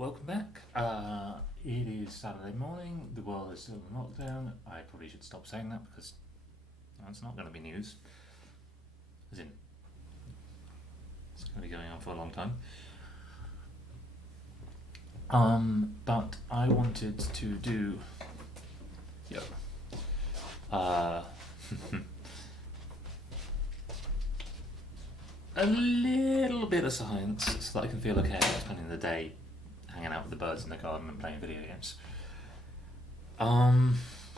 welcome back. It is Saturday morning. The world is still in lockdown. I probably should stop saying that because it's not going to be news. As in, it's going to be going on for a long time. But I wanted to do, uh, a little bit of science so that I can feel okay about spending the day hanging out with the birds in the garden and playing video games.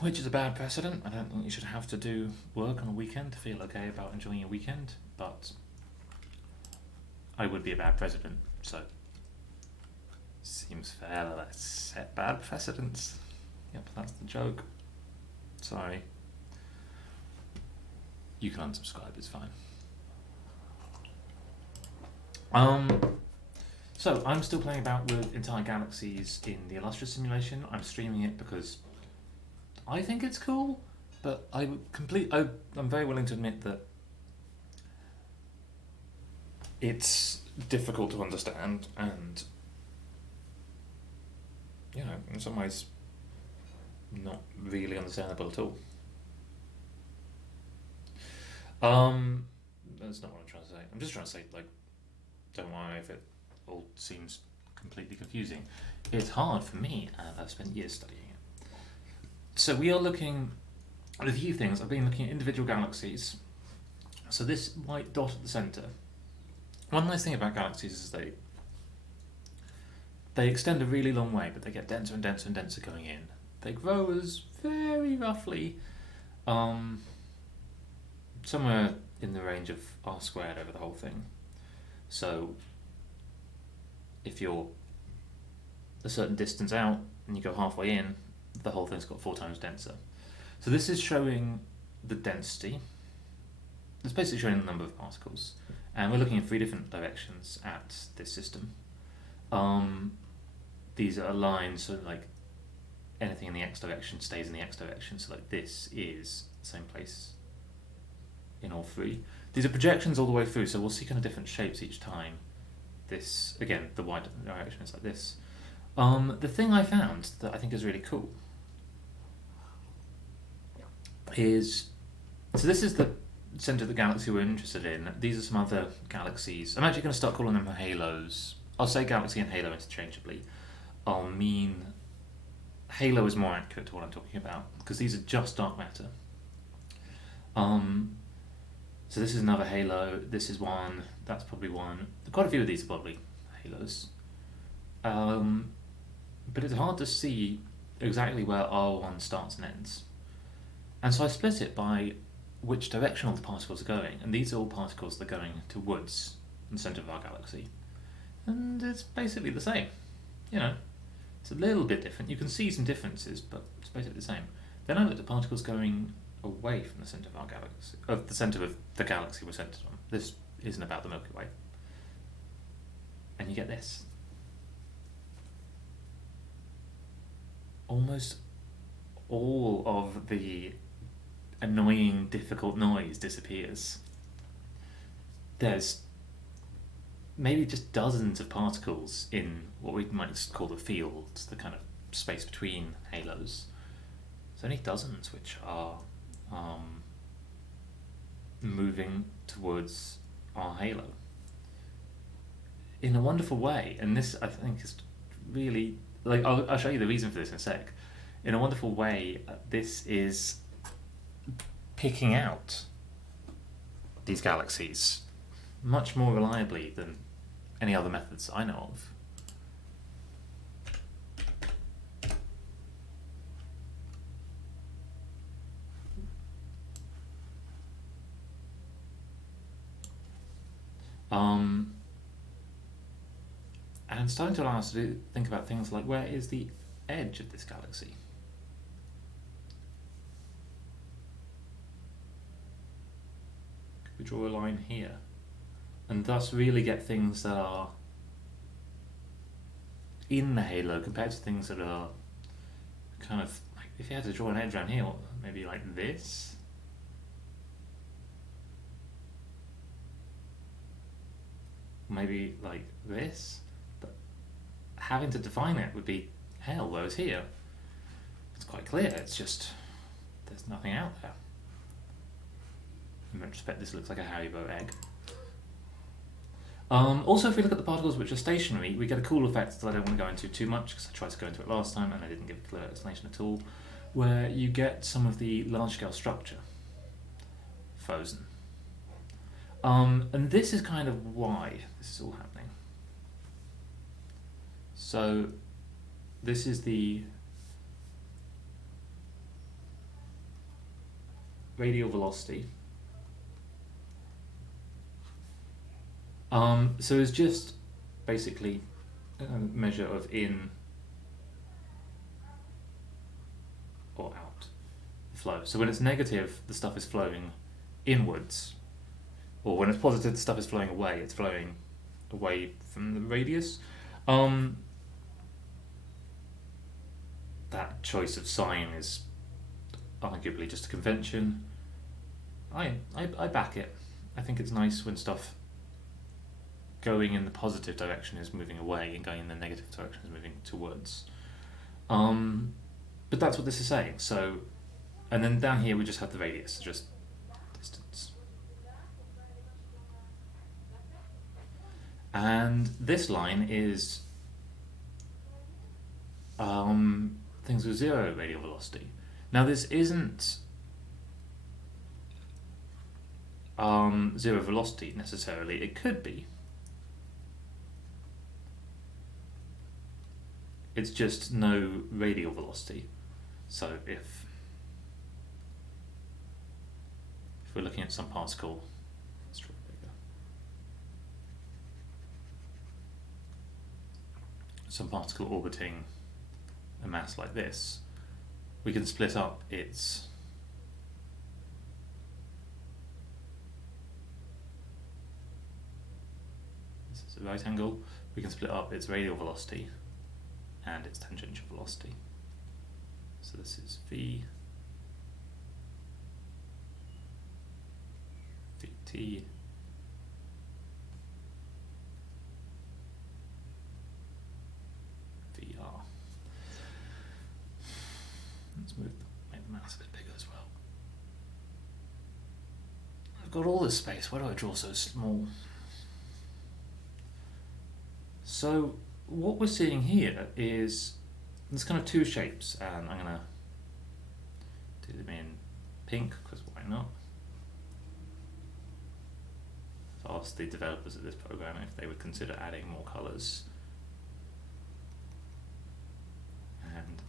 Which is a bad precedent. I don't think you should have to do work on a weekend to feel okay about enjoying your weekend, but I would be a bad president, so seems fair that I set bad precedents. Yep, that's the joke. Sorry. You can unsubscribe, it's fine. So I'm still playing about with entire galaxies in the illustrious simulation. I'm streaming it because I think it's cool, but I'm very willing to admit that it's difficult to understand and, in some ways not really understandable at all. That's not what I'm trying to say. I'm just trying to say, don't worry if it all seems completely confusing. It's hard for me, and I've spent years studying it. So we are looking at a few things. I've been looking at individual galaxies. So this white dot at the centre. One nice thing about galaxies is they extend a really long way, but they get denser and denser and denser going in. They grow as very roughly somewhere in the range of r squared over the whole thing. So if you're a certain distance out and you go halfway in, the whole thing's got 4 times denser. So this is showing the density. It's basically showing the number of particles. And we're looking in 3 different directions at this system. These are aligned, so anything in the x direction stays in the x direction. So this is the same place in all 3. These are projections all the way through, so we'll see kind of different shapes each time. This, again, the y direction is like this. The thing I found that I think is really cool is, so this is the centre of the galaxy we're interested in. These are some other galaxies. I'm actually going to start calling them halos. I'll say galaxy and halo interchangeably. I'll mean halo is more accurate to what I'm talking about, because these are just dark matter. So this is another halo, this is one, that's probably one. Quite a few of these are probably halos. But it's hard to see exactly where R1 starts and ends. And so I split it by which direction all the particles are going, and these are all particles that are going towards the centre of our galaxy. And it's basically the same. It's a little bit different. You can see some differences, but it's basically the same. Then I looked at particles going away from the centre of our galaxy, of the centre of the galaxy we're centred on. This isn't about the Milky Way. And you get this. Almost all of the annoying, difficult noise disappears. There's maybe just dozens of particles in what we might call the field, the kind of space between halos. There's only dozens which are moving towards our halo in a wonderful way, and this I think is really I'll show you the reason for this in a sec. In a wonderful way, this is picking out these galaxies much more reliably than any other methods I know of. And starting to allow us to think about things like, where is the edge of this galaxy? Could we draw a line here? And thus really get things that are in the halo compared to things that are kind of, if you had to draw an edge around here, maybe like this? Maybe like this? But having to define it would be hell, whereas here, it's quite clear, it's just, there's nothing out there. In retrospect, this looks like a Haribo egg. Also, if we look at the particles which are stationary, we get a cool effect that I don't want to go into too much, because I tried to go into it last time and I didn't give a clear explanation at all, where you get some of the large-scale structure frozen. And this is kind of why this is all happening. So, this is the radial velocity. So it's just basically a measure of in or out flow. So when it's negative, the stuff is flowing inwards, or when it's positive, the stuff is flowing away. It's flowing away from the radius. That choice of sign is arguably just a convention. I back it. I think it's nice when stuff going in the positive direction is moving away and going in the negative direction is moving towards. But that's what this is saying. So, and then down here we just have the radius, just distance. And this line is things with zero radial velocity. Now this isn't zero velocity necessarily. It could be. It's just no radial velocity. So if we're looking at some particle, let's draw it bigger. Some particle orbiting a mass like this, we can split up its this is a right angle. We can split up its radial velocity and its tangential velocity. So this is v, vt, vr. Let's make the mass a bit bigger as well. I've got all this space, why do I draw so small? So what we're seeing here is there's kind of two shapes, and I'm going to do them in pink because why not? I've asked the developers of this program if they would consider adding more colours, and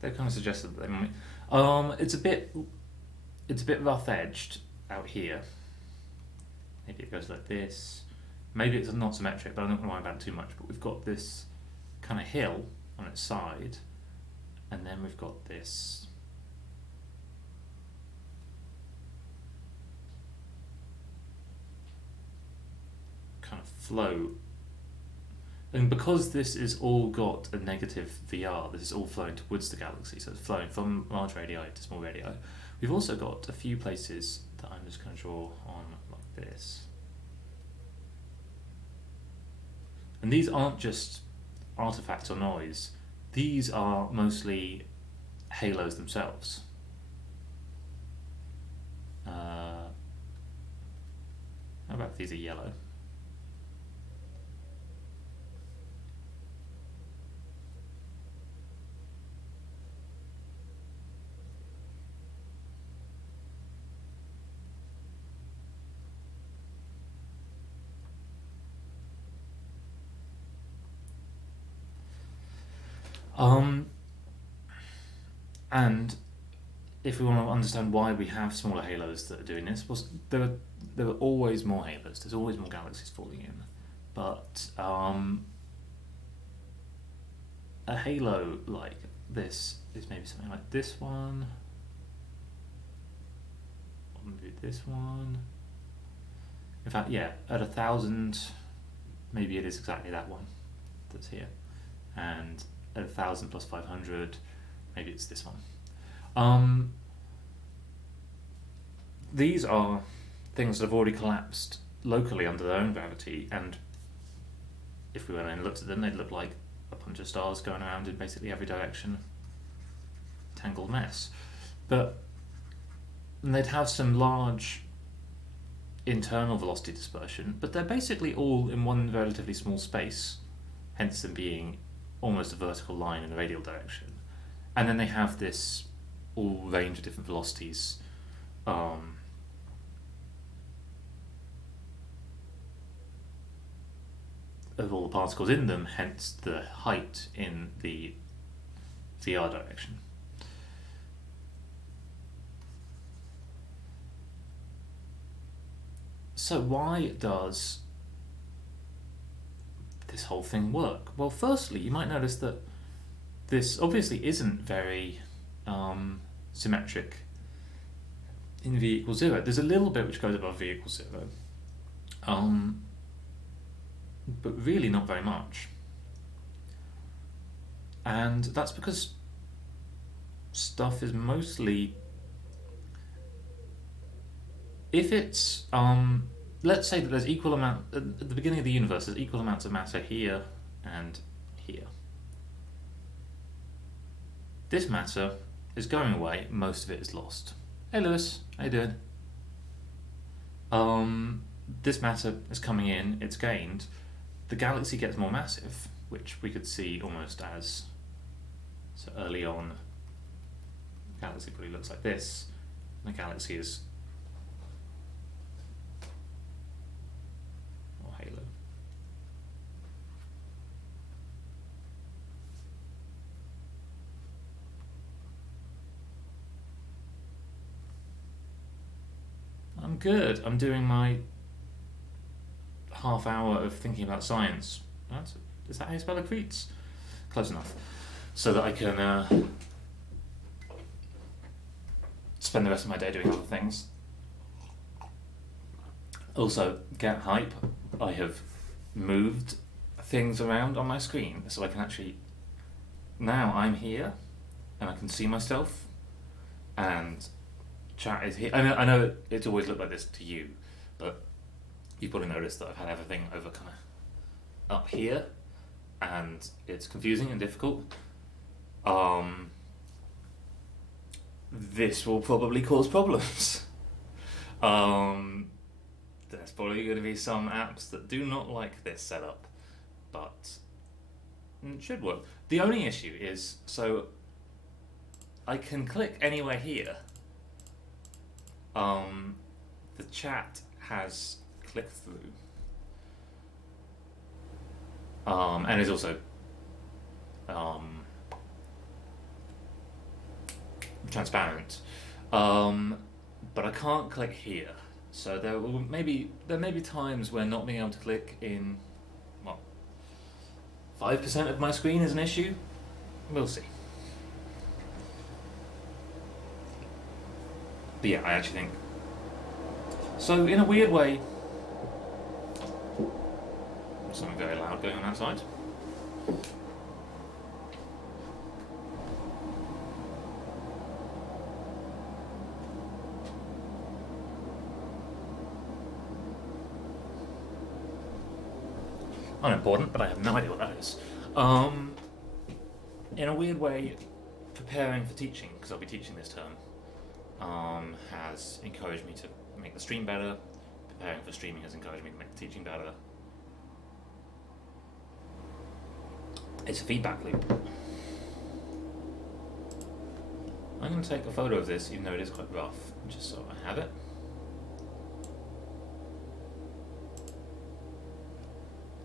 they kind of suggested that they might. It's a bit rough edged out here. Maybe it goes like this. Maybe it's not symmetric, but I'm not going to worry about it too much. But we've got this kind of hill on its side, and then we've got this kind of flow. And because this is all got a negative VR, this is all flowing towards the galaxy, so it's flowing from large radii to small radii. We've also got a few places that I'm just going to draw on like this. And these aren't just artifacts or noise, these are mostly halos themselves. How about if these are yellow? And if we want to understand why we have smaller halos that are doing this, well, there are always more halos. There's always more galaxies falling in, but a halo like this is maybe something like this one, or maybe this one. In fact, yeah, at 1,000, maybe it is exactly that one that's here, and at 1,000 plus 500, maybe it's this one. These are things that have already collapsed locally under their own gravity, and if we went and looked at them, they'd look like a bunch of stars going around in basically every direction, tangled mess. But they'd have some large internal velocity dispersion, but they're basically all in one relatively small space, hence them being almost a vertical line in the radial direction. And then they have this all range of different velocities. Of all the particles in them, hence the height in the VR direction. So why does this whole thing work? Well, firstly, you might notice that this obviously isn't very symmetric in v equals 0. There's a little bit which goes above v equals 0, but really not very much. And that's because stuff is mostly, if it's, let's say that there's equal amount, at the beginning of the universe, there's equal amounts of matter here and here. This matter is going away, most of it is lost. Hey Lewis, how you doing? This matter is coming in, it's gained. The galaxy gets more massive, which we could see almost as, so early on, the galaxy probably looks like this. The galaxy is more halo. I'm good. I'm doing my half hour of thinking about science. Is that how you spell accretes? Close enough. So that I can spend the rest of my day doing other things. Also, get hype. I have moved things around on my screen so I can actually, now I'm here and I can see myself and chat is here. I know it's always looked like this to you, but you've probably noticed that I've had everything over kind of up here and it's confusing and difficult. This will probably cause problems. There's probably going to be some apps that do not like this setup, but it should work. The only issue is, so I can click anywhere here. The chat has click through, and is also transparent, but I can't click here. So there may be times where not being able to click in, well, 5% of my screen is an issue. We'll see. But yeah, I actually think so. In a weird way, there's something very loud going on outside. Unimportant, but I have no idea what that is. In a weird way, preparing for teaching, because I'll be teaching this term, has encouraged me to make the stream better. Preparing for streaming has encouraged me to make the teaching better. It's a feedback loop. I'm going to take a photo of this, even though it is quite rough, just so I have it.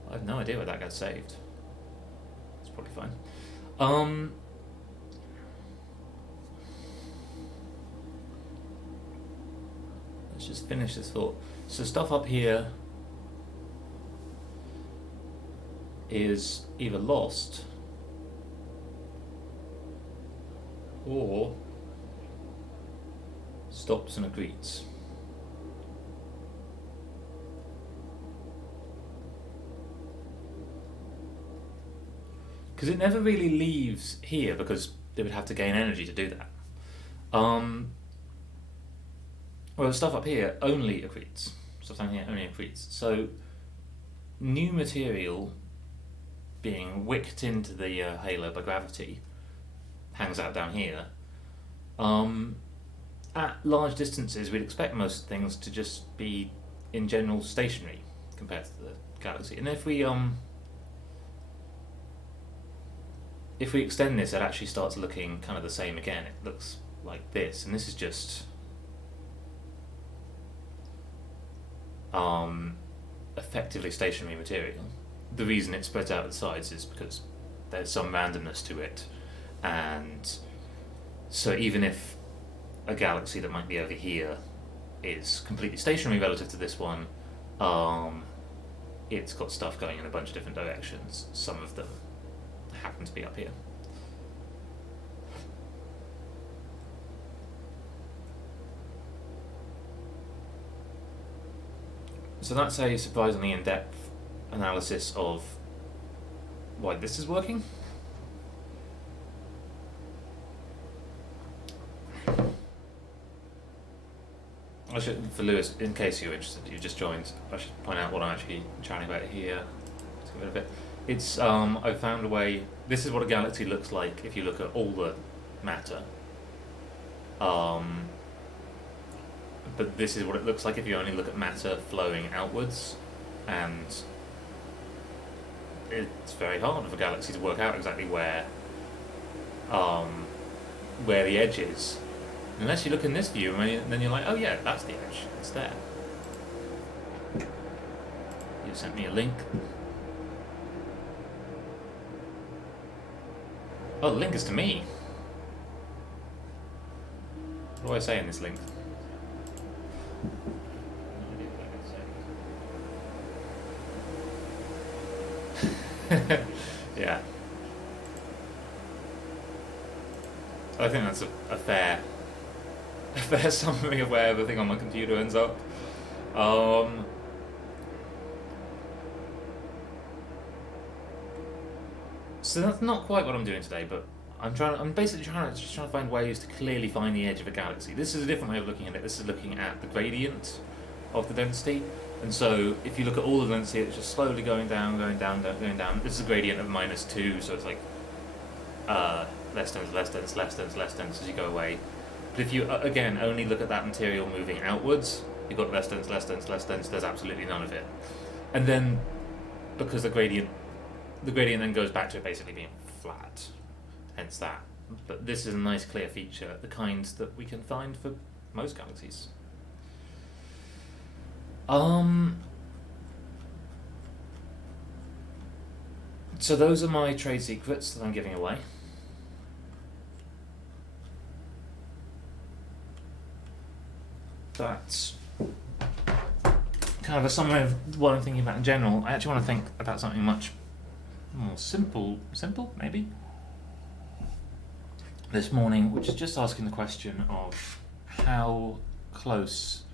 I have no idea where that gets saved. It's probably fine. Let's just finish this thought. So stuff up here is either lost or stops and accretes. Because it never really leaves here, because it would have to gain energy to do that. Well, the stuff up here only accretes. Stuff down here only accretes. So new material being wicked into the halo by gravity hangs out down here. At large distances, we'd expect most things to just be, in general, stationary compared to the galaxy. And if we extend this, it actually starts looking kind of the same again. It looks like this, and this is just effectively stationary material. The reason it spreads out at the sides is because there's some randomness to it, and so even if a galaxy that might be over here is completely stationary relative to this one, it's got stuff going in a bunch of different directions. Some of them happen to be up here. So that's a surprisingly in-depth analysis of why this is working. I should, for Lewis, in case you're interested, you just joined, I should point out what I'm actually chatting about here. Let's get rid of it. It's, I found a way, this is what a galaxy looks like if you look at all the matter. But this is what it looks like if you only look at matter flowing outwards, and it's very hard for a galaxy to work out exactly where the edge is. Unless you look in this view, and then you're like, oh yeah, that's the edge, it's there. You sent me a link. Oh, the link is to me. What do I say in this link? Yeah. I think that's a fair summary of where everything on my computer ends up. So that's not quite what I'm doing today, but I'm basically trying to find ways to clearly find the edge of a galaxy. This is a different way of looking at it. This is looking at the gradient of the density. And so if you look at all the density, it's just slowly going down, going down, going down. This is a gradient of -2, so it's like less dense, less dense, less dense, less dense as you go away. But if you, again, only look at that material moving outwards, you've got less dense, less dense, less dense, there's absolutely none of it. And then, because the gradient then goes back to it basically being flat, hence that. But this is a nice clear feature, the kind that we can find for most galaxies. So those are my trade secrets that I'm giving away. That's kind of a summary of what I'm thinking about in general. I actually want to think about something much more simple maybe, this morning, which is just asking the question of how close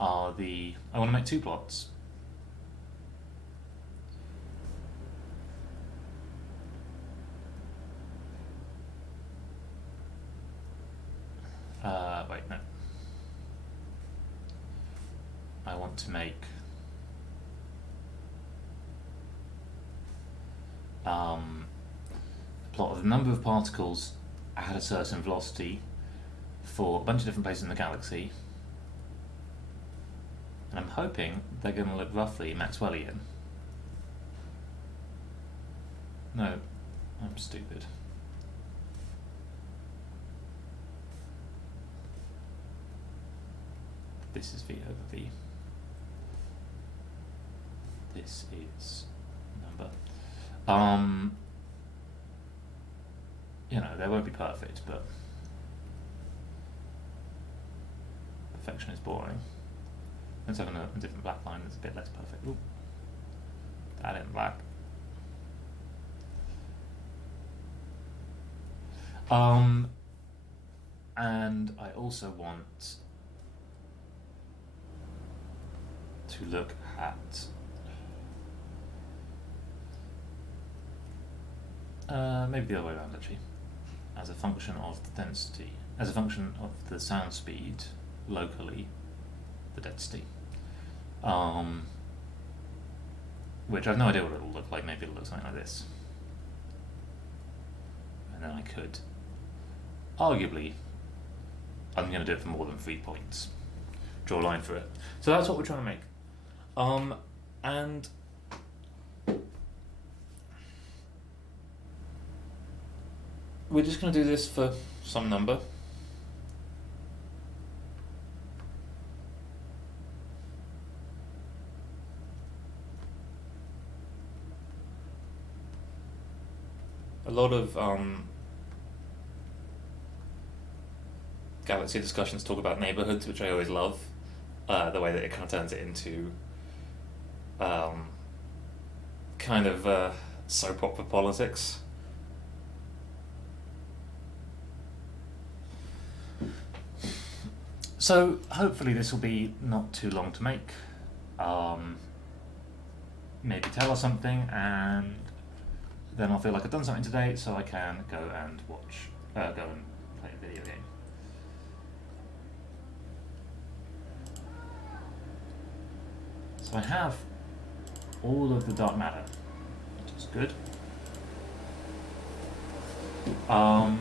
are the... I want to make 2 plots. Wait, no. I want to make a plot of the number of particles at a certain velocity for a bunch of different places in the galaxy, and I'm hoping they're going to look roughly Maxwellian. No, I'm stupid. This is V over V. This is number. You know, they won't be perfect, but perfection is boring. Let's have a different black line that's a bit less perfect. Ooh. That in black. And I also want to look at maybe the other way around actually, as a function of the density, as a function of the sound speed locally, the density, which I've no idea what it'll look like. Maybe it'll look something like this. And then I could, arguably, I'm going to do it for more than 3 points. Draw a line through it. So that's what we're trying to make. And we're just going to do this for some number. A lot of galaxy discussions talk about neighborhoods, which I always love. The way that it kind of turns it into kind of soap opera politics. So hopefully this will be not too long to make. Maybe tell us something, and then I'll feel like I've done something today, so I can go and go and play a video game. So I have all of the dark matter, which is good. I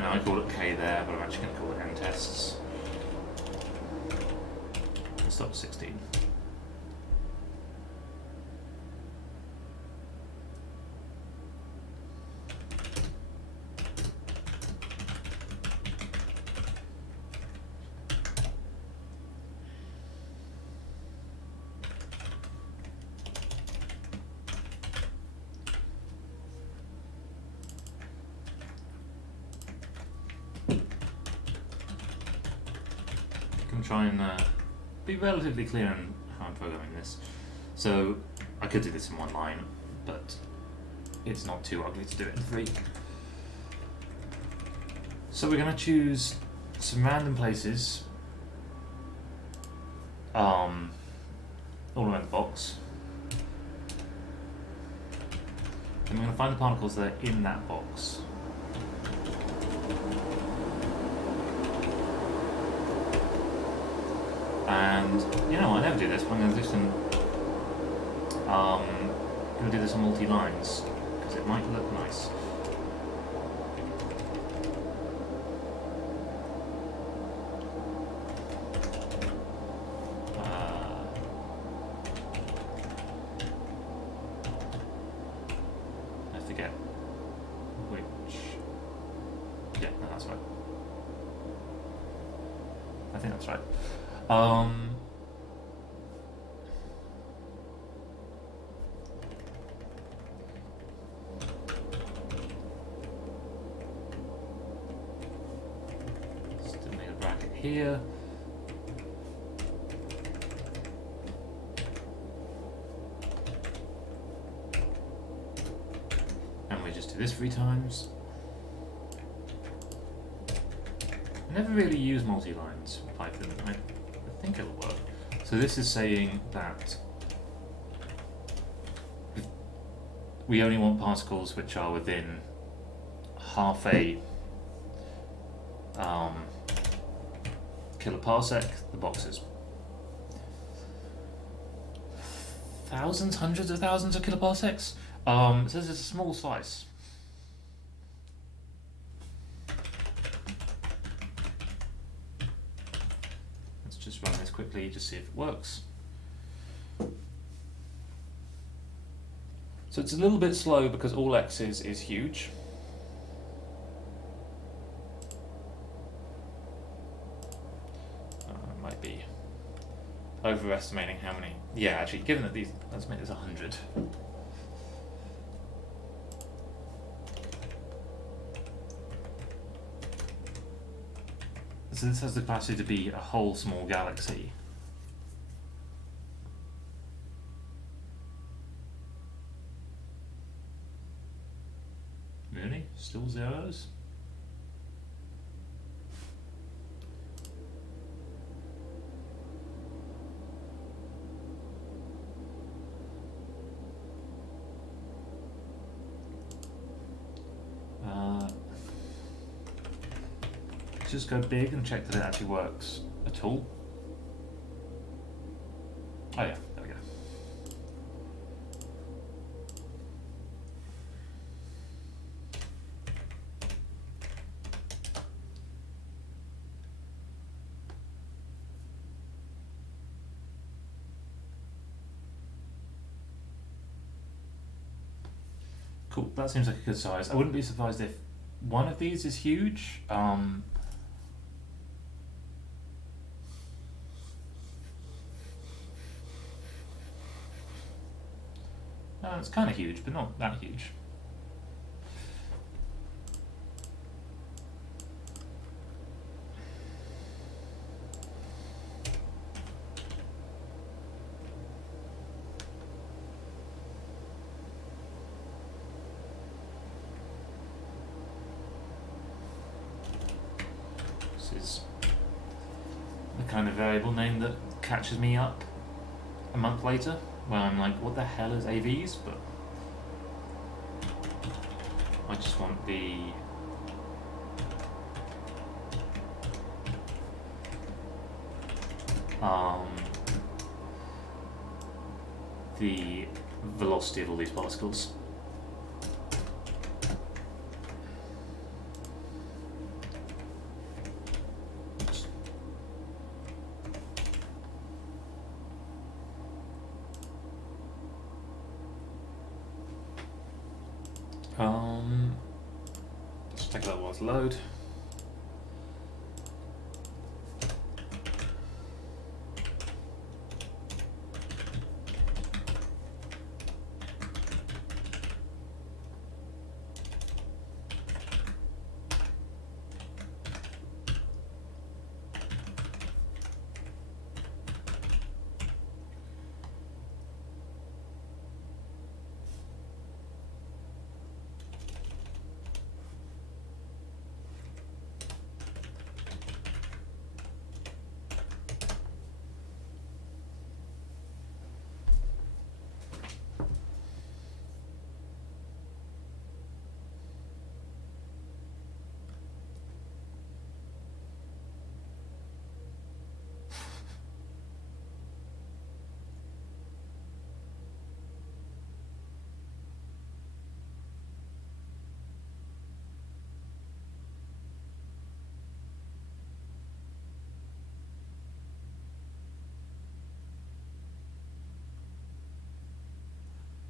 know I call it K there, but I'm actually going to call it N tests. Let's start with 16. Try and be relatively clear on how I'm programming this. So I could do this in one line, but it's not too ugly to do it in 3. So we're going to choose some random places all around the box. And we're going to find the particles that are in that box. And you know, I never do this, but I'm going to do some. Going to do this on multi-lines because it might look nice. I forget which. Yeah, no, that's right. I think that's right. Still need a bracket here. And we just do this 3 times. I never really use multi-lines with Python. I think it'll work. So this is saying that we only want particles which are within half a kiloparsec. The box is thousands, hundreds of thousands of kiloparsecs. So this is a small slice. Just run this quickly to see if it works. So it's a little bit slow because all x is huge. Might be overestimating how many. Yeah, actually, given that these, let's make this 100. So this has the capacity to be a whole small galaxy. Really? Still zeros? Let's just go big and check that it actually works at all. Oh yeah, there we go. Cool, that seems like a good size. I wouldn't be surprised if one of these is huge. It's kind of huge, but not that huge. This is the kind of variable name that catches me up a month later, when I'm like, what the hell is AVs? But I just want the velocity of all these particles. Just take that while it's load.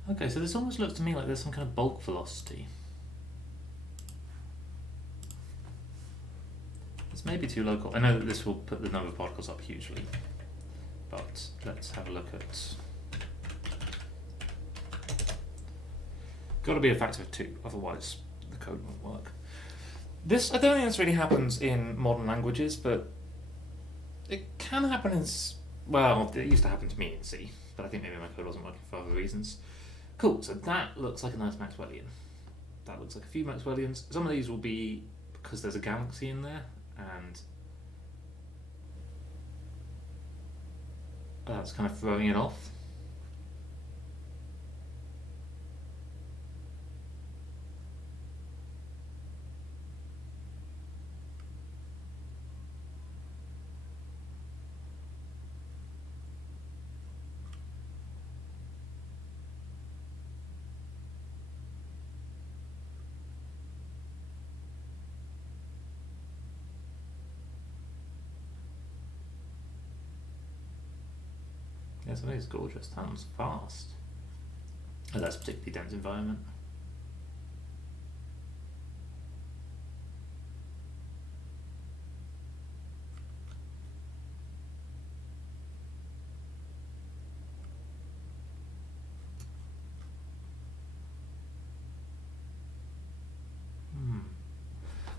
Okay, so this almost looks to me like there's some kind of bulk velocity. This may be too local. I know that this will put the number of particles up hugely, but let's have a look at... Got to be a factor of 2, otherwise the code won't work. This, I don't think this really happens in modern languages, but it can happen in... Well, it used to happen to me in C, but I think maybe my code wasn't working for other reasons. Cool, so that looks like a nice Maxwellian. That looks like a few Maxwellians. Some of these will be because there's a galaxy in there, and that's kind of throwing it off. Yeah, some of these gorgeous. That one's fast. Oh, that's a particularly dense environment.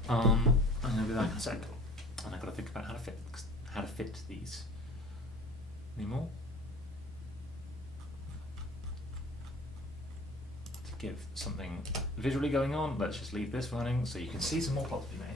I'm gonna be back in a sec, and I've got to think about how to fit these. Any more? To give something visually going on, let's just leave this running so you can see some more plots be made.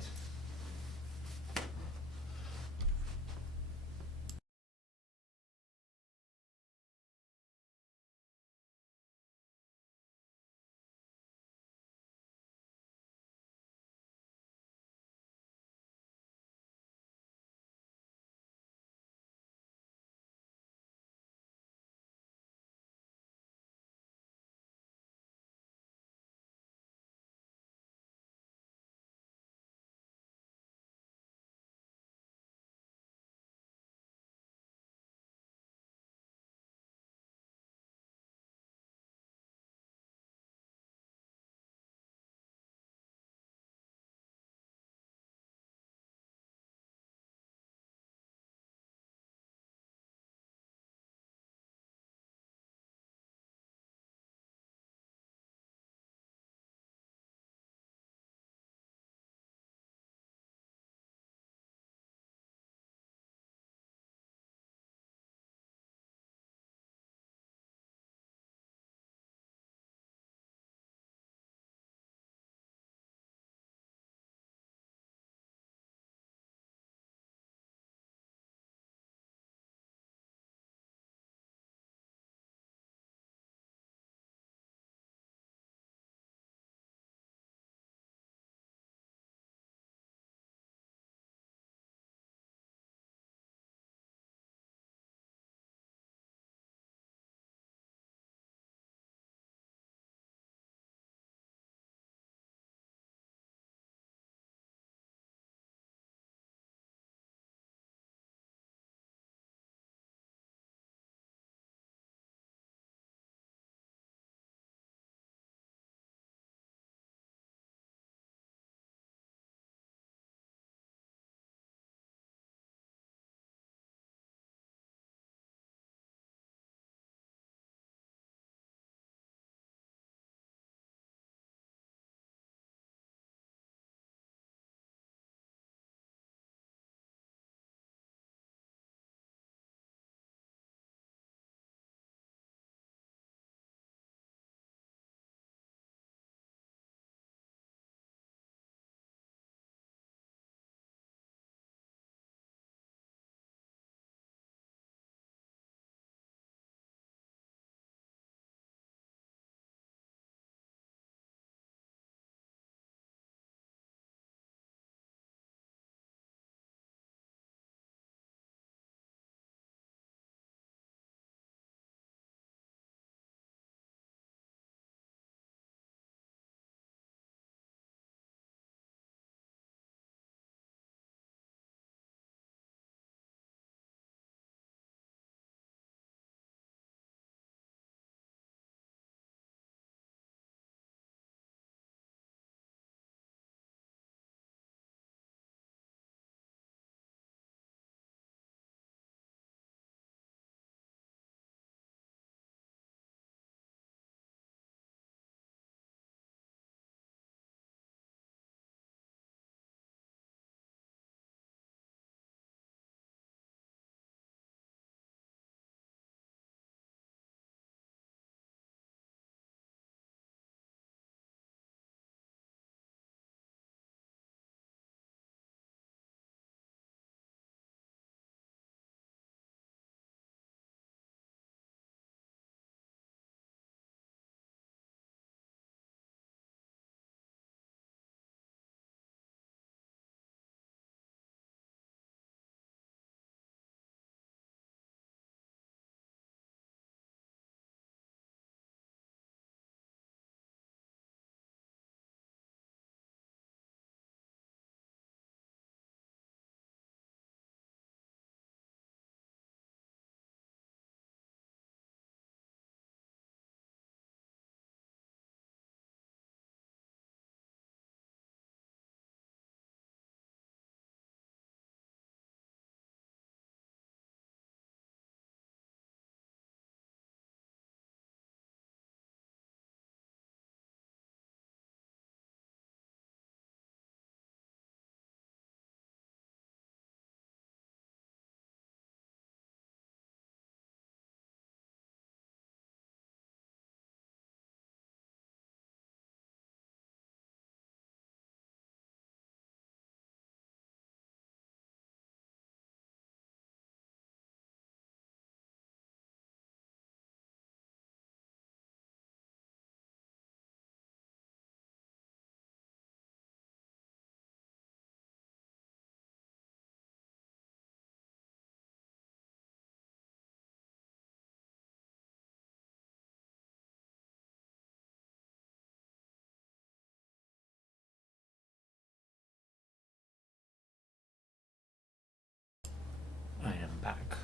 back.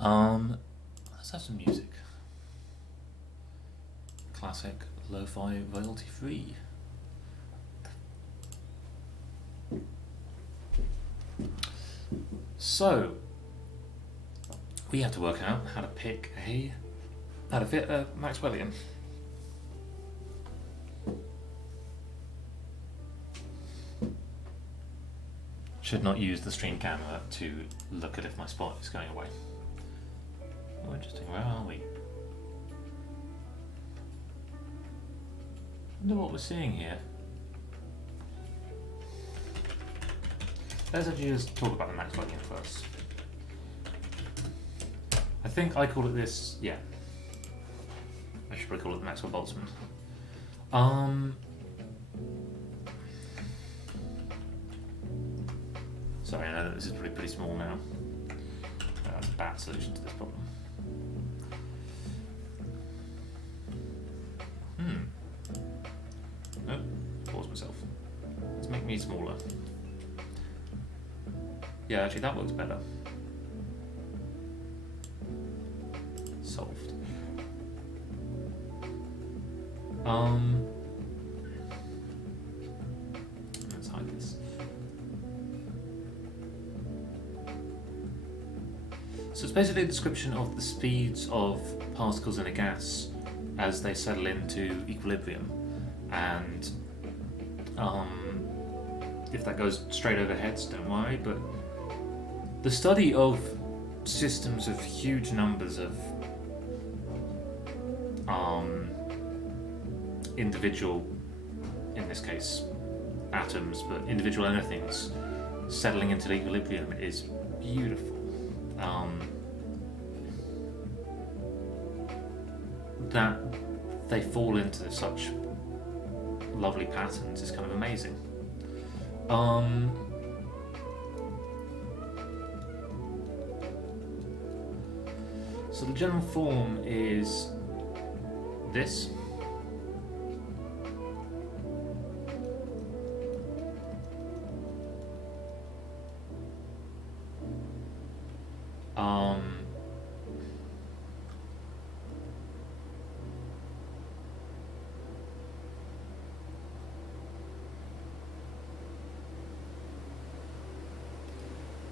Let's have some music. Classic, lo-fi, royalty-free. So, we have to work out how to fit a Maxwellian. Should not use the stream camera to look at if my spot is going away. Oh, interesting. Where are we? I wonder what we're seeing here. Let's actually just talk about the Maxwellian first. I think I call it this, yeah. I should probably call it the Maxwell Boltzmann. Sorry, I know that this is pretty small now. That's a bad solution to this problem. Nope, pause myself. Let's make me smaller. Yeah, actually that works better. Solved. Let's hide this. So it's basically a description of the speeds of particles in a gas as they settle into equilibrium, and if that goes straight over heads, don't worry, but the study of systems of huge numbers of individual, in this case atoms, but individual anythings settling into equilibrium is beautiful. That they fall into such lovely patterns is kind of amazing. So the general form is this.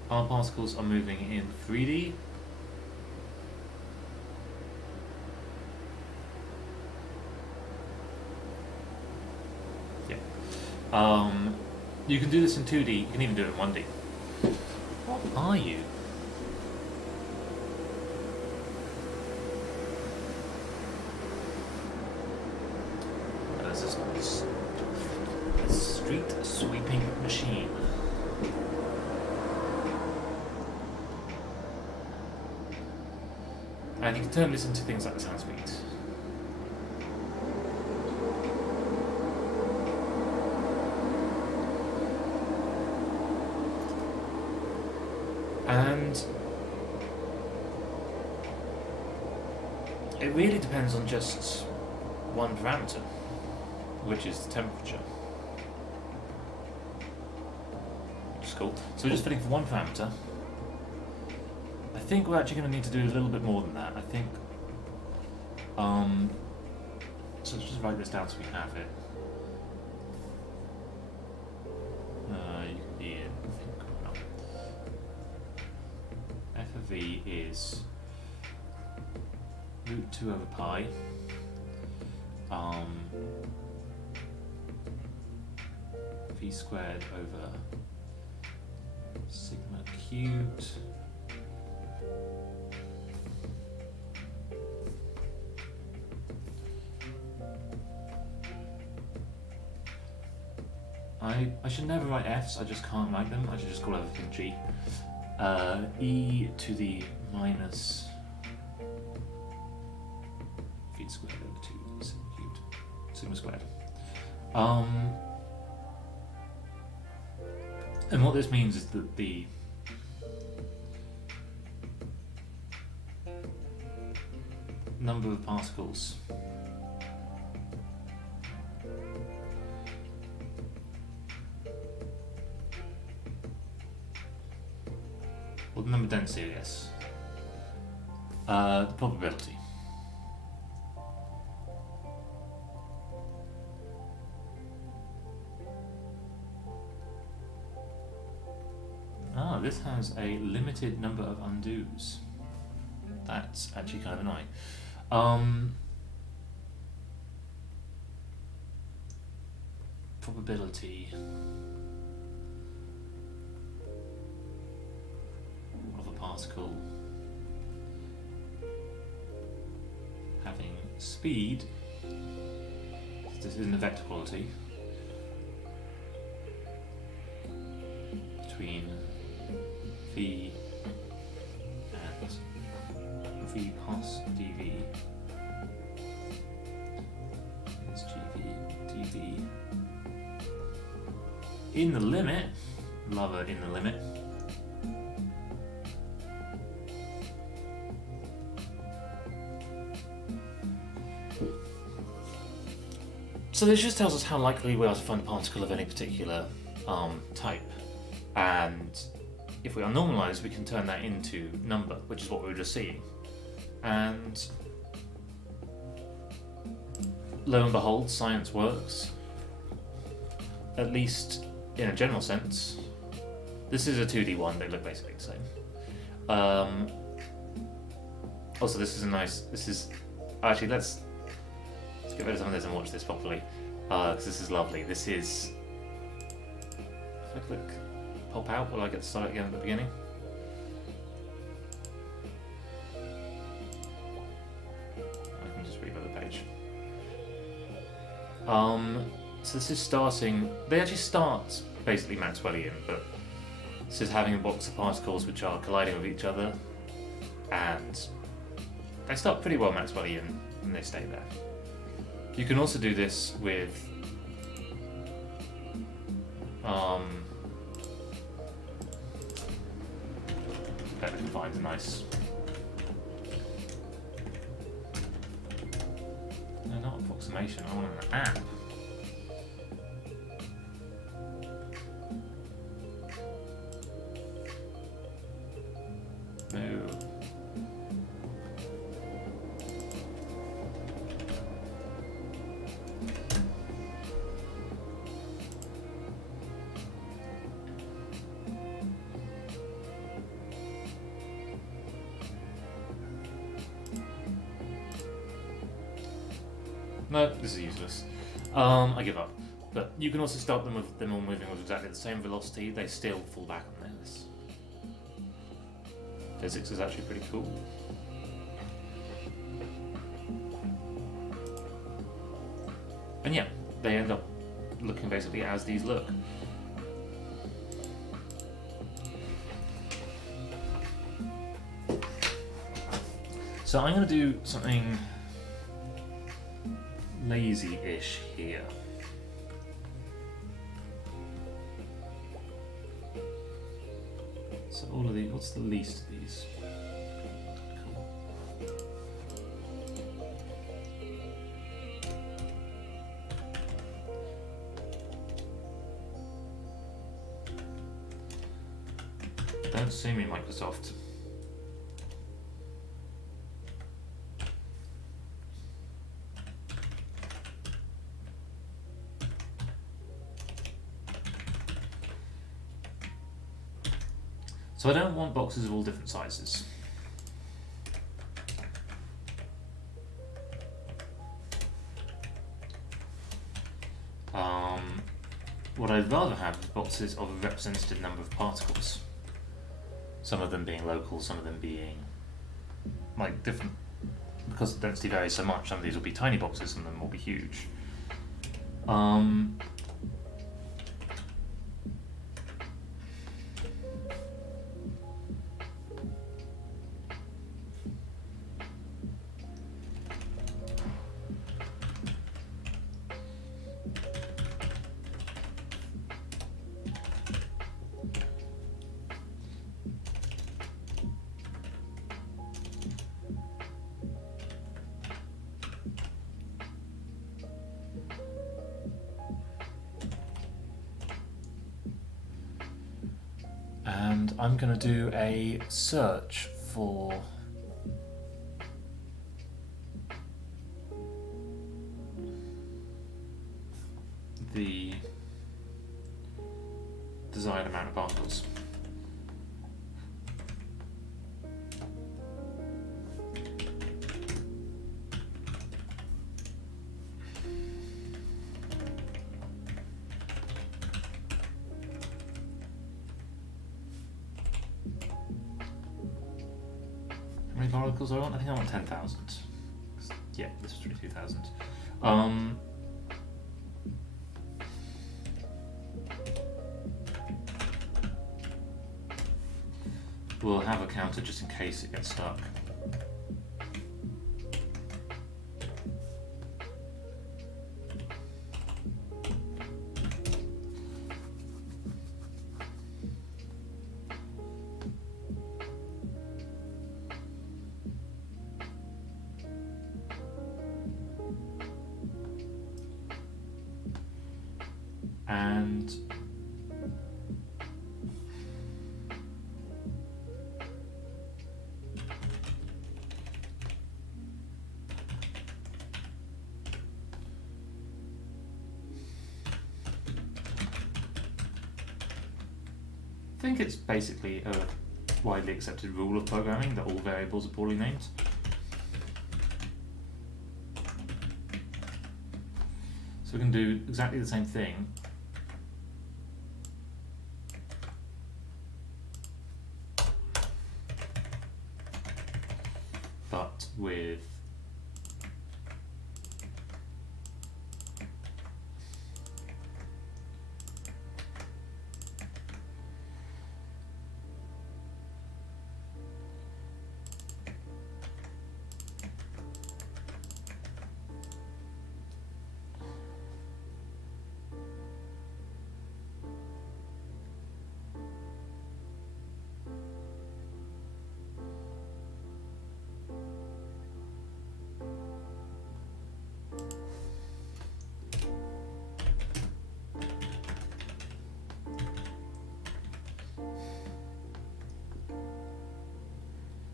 Our particles are moving in 3D. Yeah. You can do this in 2D, you can even do it in 1D. What are you? There's this street sweeping machine. And you can turn this into things like the sound speeds. And it really depends on just one parameter, which is the temperature. Which is cool. So we're just fitting for one parameter. I think we're actually going to need to do a little bit more than that. I think, so let's just write this down so we have it. You can be in, f of v is root 2 over pi. V squared over sigma cubed. I should never write f's, I just can't write them, I should just call everything g. E to the minus v squared over 2 sigma cubed, sigma squared. And what this means is that the number of particles well, the number density, I guess. The probability. Ah, this has a limited number of undos. That's actually kind of annoying. Probability of a particle having speed. This isn't a vector quality. Between v and v cos dv is gv dv in the limit, love it in the limit, so this just tells us how likely we are to find a particle of any particular type, and if we are normalized we can turn that into number, which is what we were just seeing, and lo and behold, science works, at least in a general sense. This is a 2D one, they look basically the same. Also, this is a nice, actually let's get rid of some of this and watch this properly, because this is lovely. This is, if I click pop out, will I get to start again at the beginning? I can just reload the page. So this is starting, they actually start basically Maxwellian, but this is having a box of particles which are colliding with each other, and they start pretty well Maxwellian and they stay there. You can also do this with bet we can find a nice, no, not approximation, I want an app. No, this is useless. I give up. But you can also start them with them all moving with exactly the same velocity, they still fall back on this. Physics is actually pretty cool. And yeah, they end up looking basically as these look. So I'm going to do something lazy-ish here. So all of these, what's the least of these? Cool. Don't sue me, Microsoft. So I don't want boxes of all different sizes. What I'd rather have is boxes of a representative number of particles. Some of them being local, some of them being like different, because the density varies so much. Some of these will be tiny boxes, some of them will be huge. And I'm going to do a search for desired amount of particles. How many particles do I want? I think I want 10,000. Yeah, this was 22,000. We'll have a counter just in case it gets stuck. And I think it's basically a widely accepted rule of programming that all variables are poorly named. So we can do exactly the same thing, but with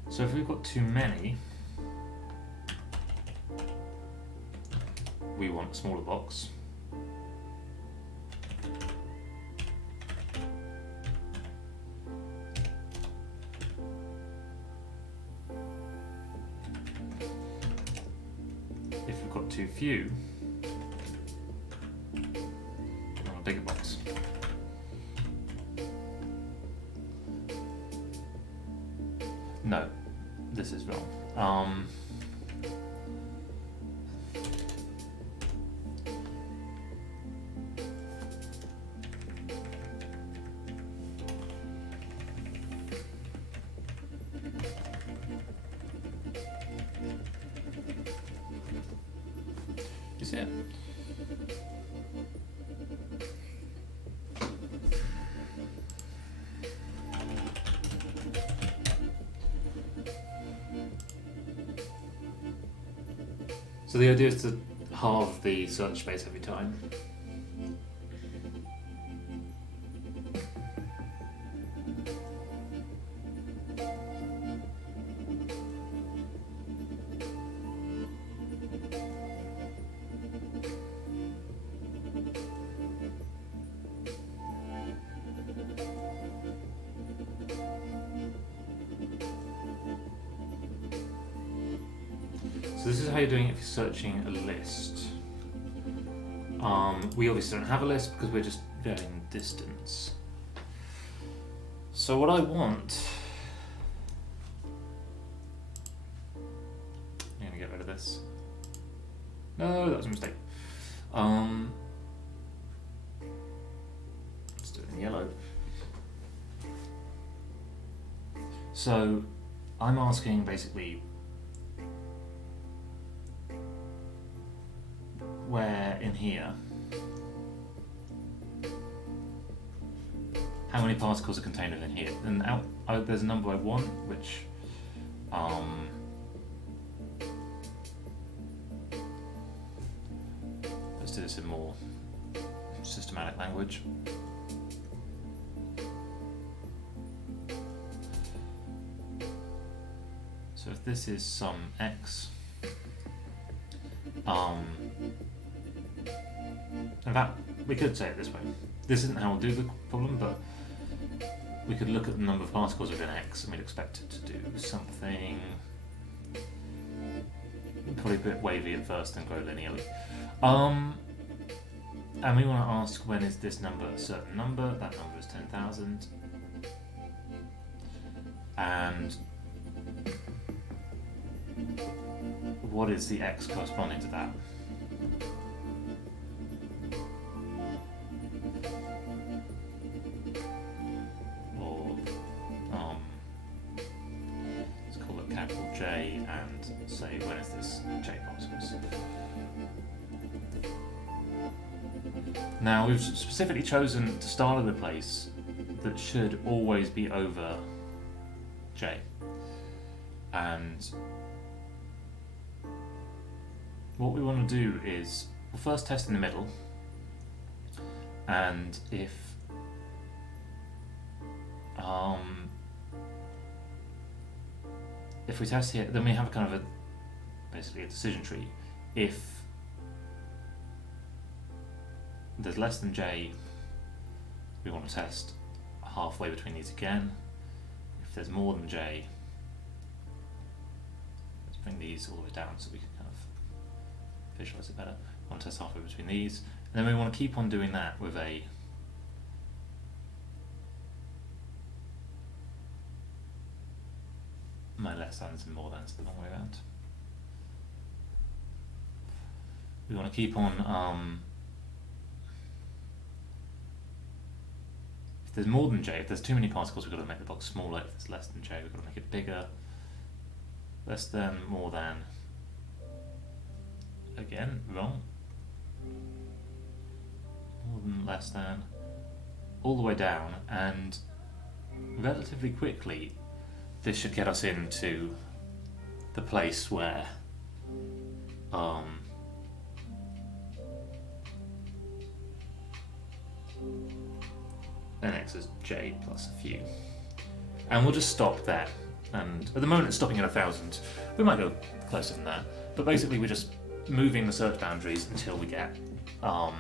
so if we've got too many, we want a smaller box. If we've got too few, we want a bigger box. No, this is wrong. You see it? So the idea is to halve the search space every time. So this is how you're doing it if you're searching a list. We obviously don't have a list because we're just varying distance. So what I want, I'm gonna get rid of this. No, that was a mistake. Let's do it in yellow. So I'm asking basically where in here, how many particles are contained within here, and there's a number I want, which let's do this in more systematic language. So if this is some x, in fact, we could say it this way. This isn't how we'll do the problem, but we could look at the number of particles within X and we'd expect it to do something probably a bit wavy at first and grow linearly. And we want to ask, when is this number a certain number? That number is 10,000. And what is the X corresponding to that? Or let's call it capital J and say, when is this J particles? Now we've specifically chosen to start at a place that should always be over J, and what we want to do is we'll first test in the middle, and if we test here, then we have a kind of basically a decision tree. If there's less than J, we want to test halfway between these again. If there's more than J, let's bring these all the way down so we can kind of visualize it better. We want to test halfway between these, and then we want to keep on doing that with a my less than's and more than's the long way around. We want to keep on if there's more than J, if there's too many particles, we've got to make the box smaller. If there's less than J, we've got to make it bigger. Less than, more than. Again, wrong. More than, less than. All the way down, and relatively quickly, this should get us into the place where X is J plus a few. And we'll just stop there. And at the moment it's stopping at 1,000. We might go closer than that. But basically we're just moving the search boundaries until we get that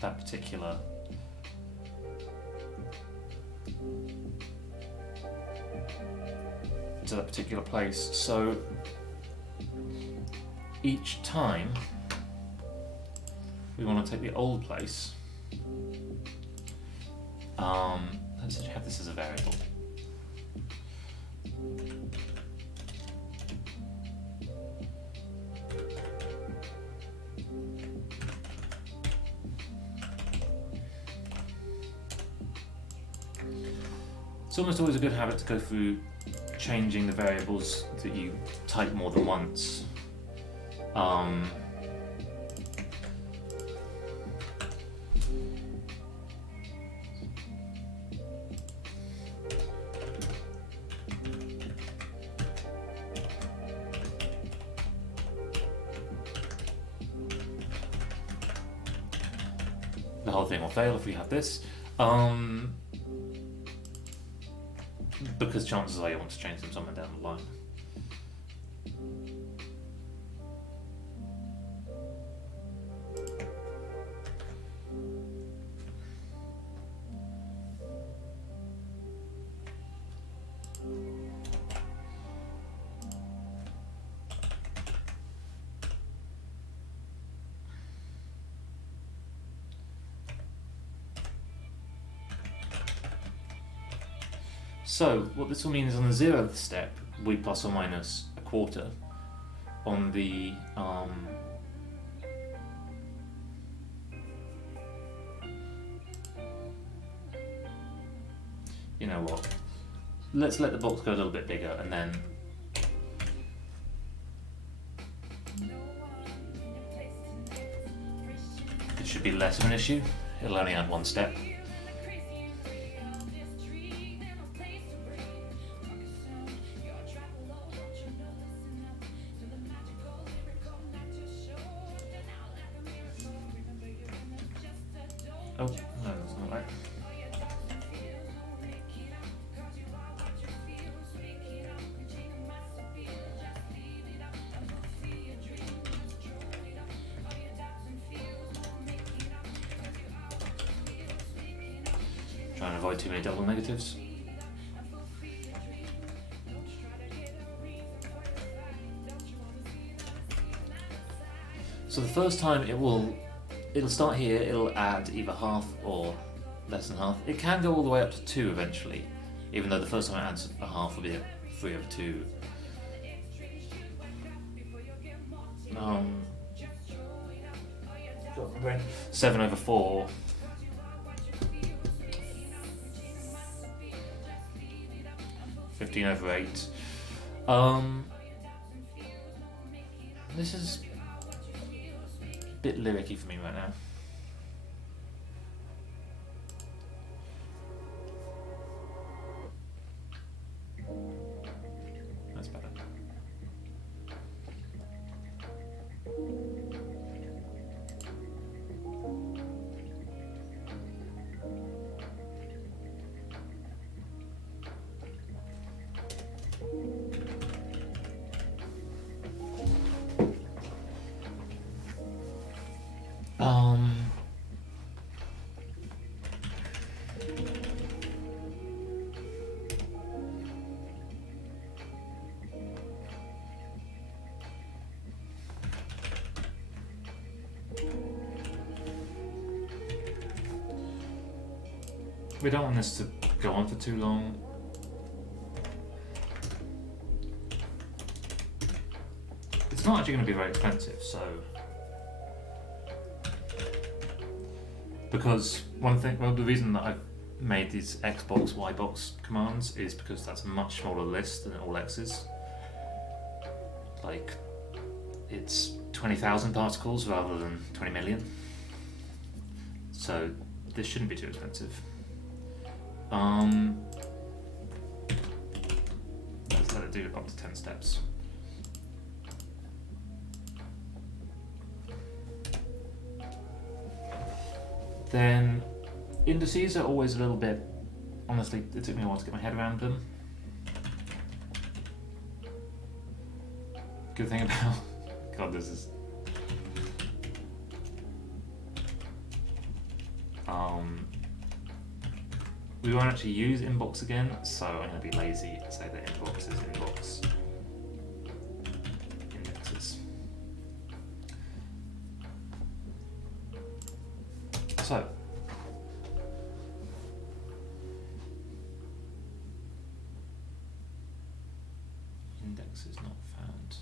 particular to that particular place. So each time we want to take the old place. Let's actually have this as a variable. It's almost always a good habit to go through changing the variables that you type more than once. The whole thing will fail if we have this. Because chances are you want to change them somewhere down the line. So what this will mean is on the 0th step, we plus or minus a quarter. On the you know what? Let's let the box go a little bit bigger, and then it should be less of an issue. It'll only add one step. Oh, no, that's not right. Trying and avoid too many double negatives. So the first time it'll start here, it'll add either half or less than half. It can go all the way up to 2 eventually, even though the first time it adds a half will be 3 over 2. 7 over 4. 15 over 8. This is a bit lyricky for me right now. That's better. We don't want this to go on for too long. It's not actually going to be very expensive, so... Because the reason that I've made these Xbox, Ybox commands is because that's a much smaller list than all X's. Like, it's 20,000 particles rather than 20 million. So this shouldn't be too expensive. Let's let it do up to 10 steps. Then indices are always a little bit, honestly, it took me a while to get my head around them. Good thing about, God, this is, we won't actually use inbox again, so I'm going to be lazy and say that inbox is inbox indexes. So, index is not found.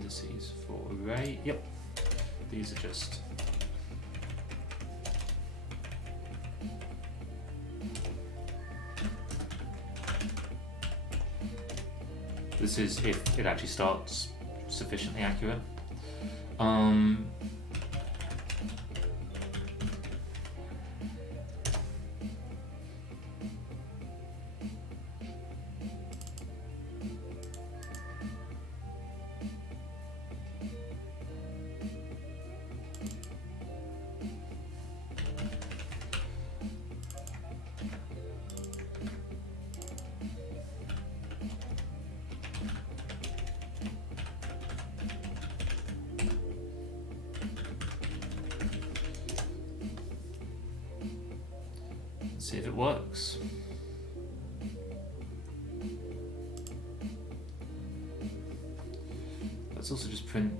Indices for array. Yep, these are just this is if it actually starts sufficiently accurate. See if it works. Let's also just print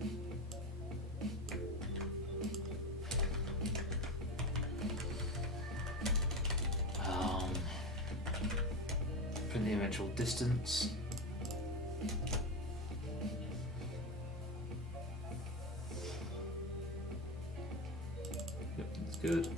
the eventual distance. Yep, that's good.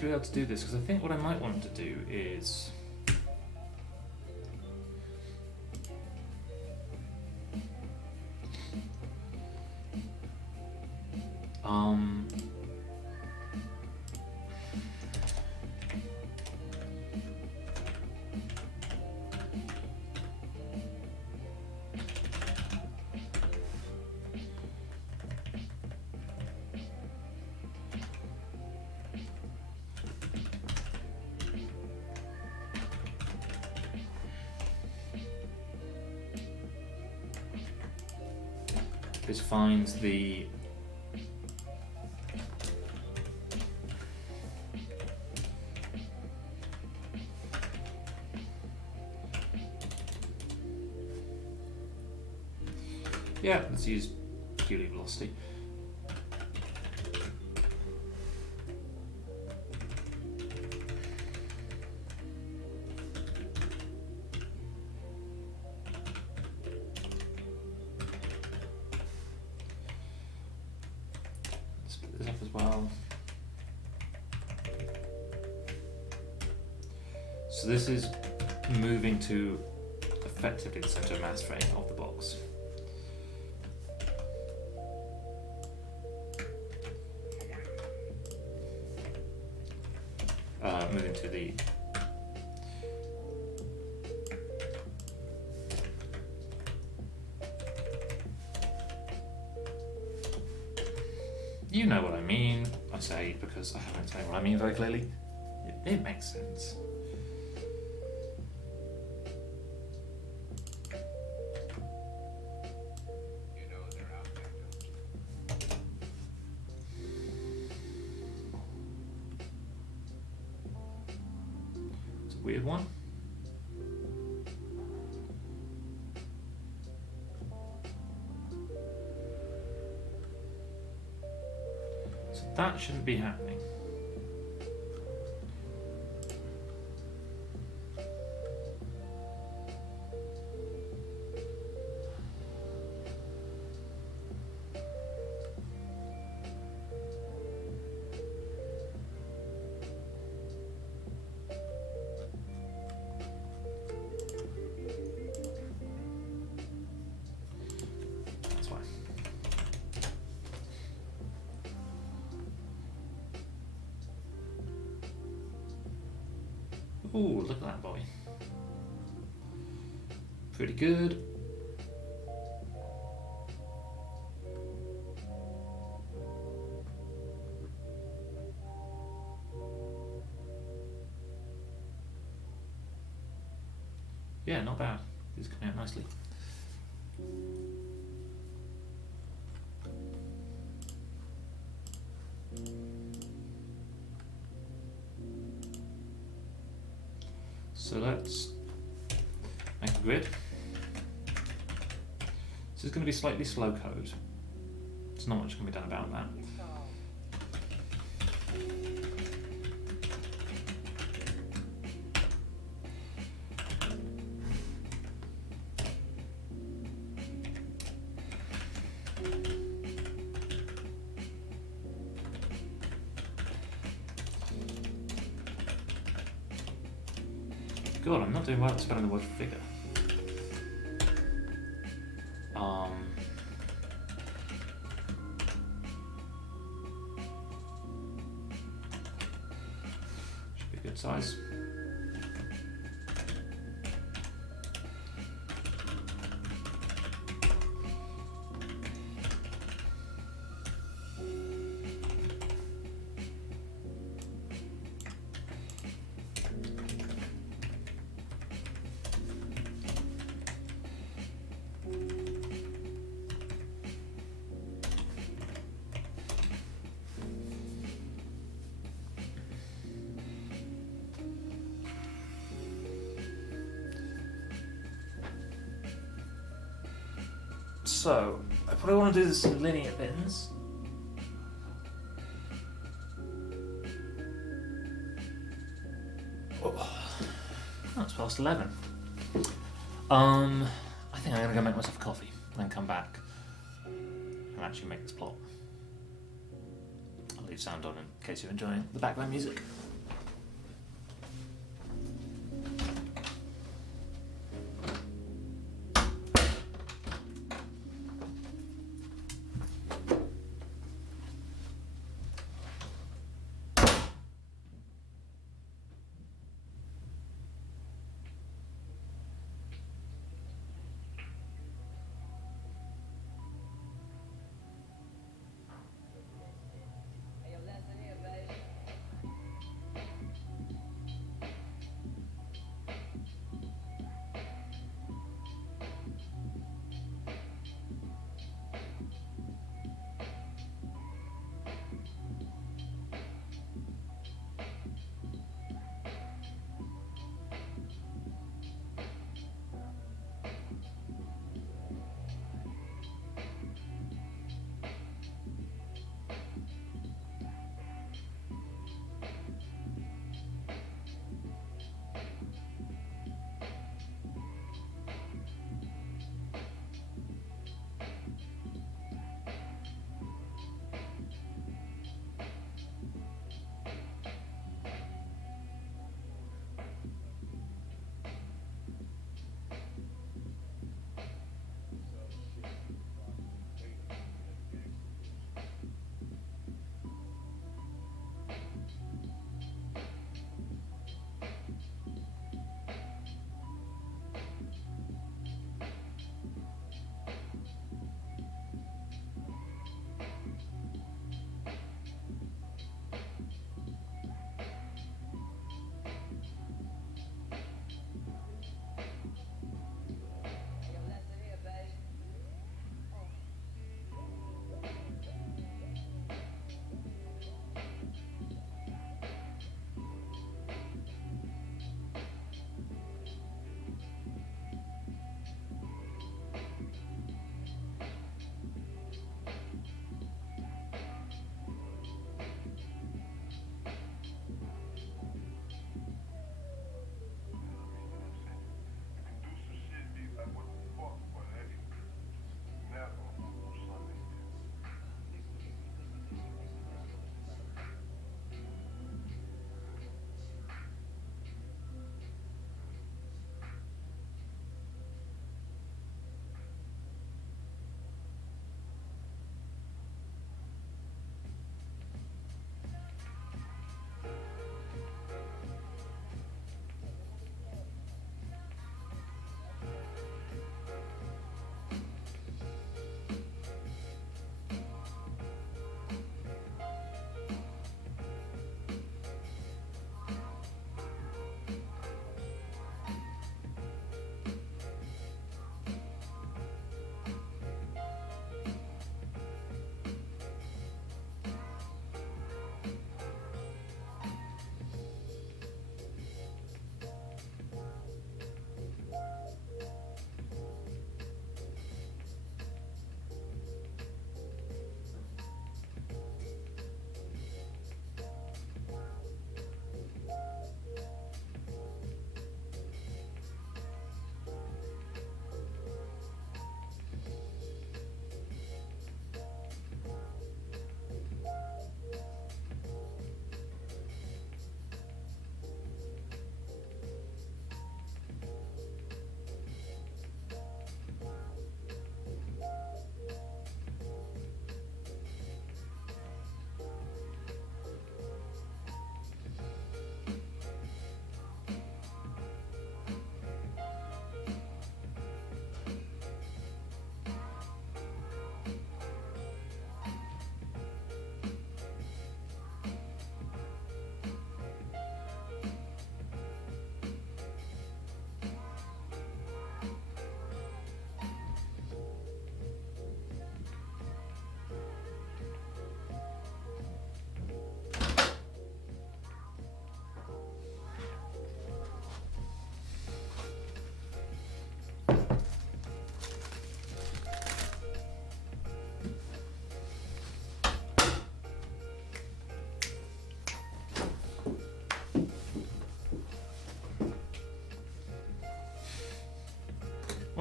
actually be able to do this, because I think what I might want to do is... this finds the let's use purely velocity. Split this up as well. So this is moving to effectively the center of mass frame of the box. Moving to the you know what I mean, I say, because I haven't explained what I mean very clearly. It makes sense. Weird one. So that shouldn't be happening. Ooh, look at that boy. Pretty good. Yeah, not bad. This is coming out nicely. So let's make a grid. This is going to be slightly slow code. There's not much can be done about that. God, I'm not doing well at spelling the word figure. Should be a good size. So, I probably want to do this in linear bins. Oh, it's past 11. I think I'm going to go make myself a coffee and then come back and actually make this plot. I'll leave sound on in case you're enjoying the background music.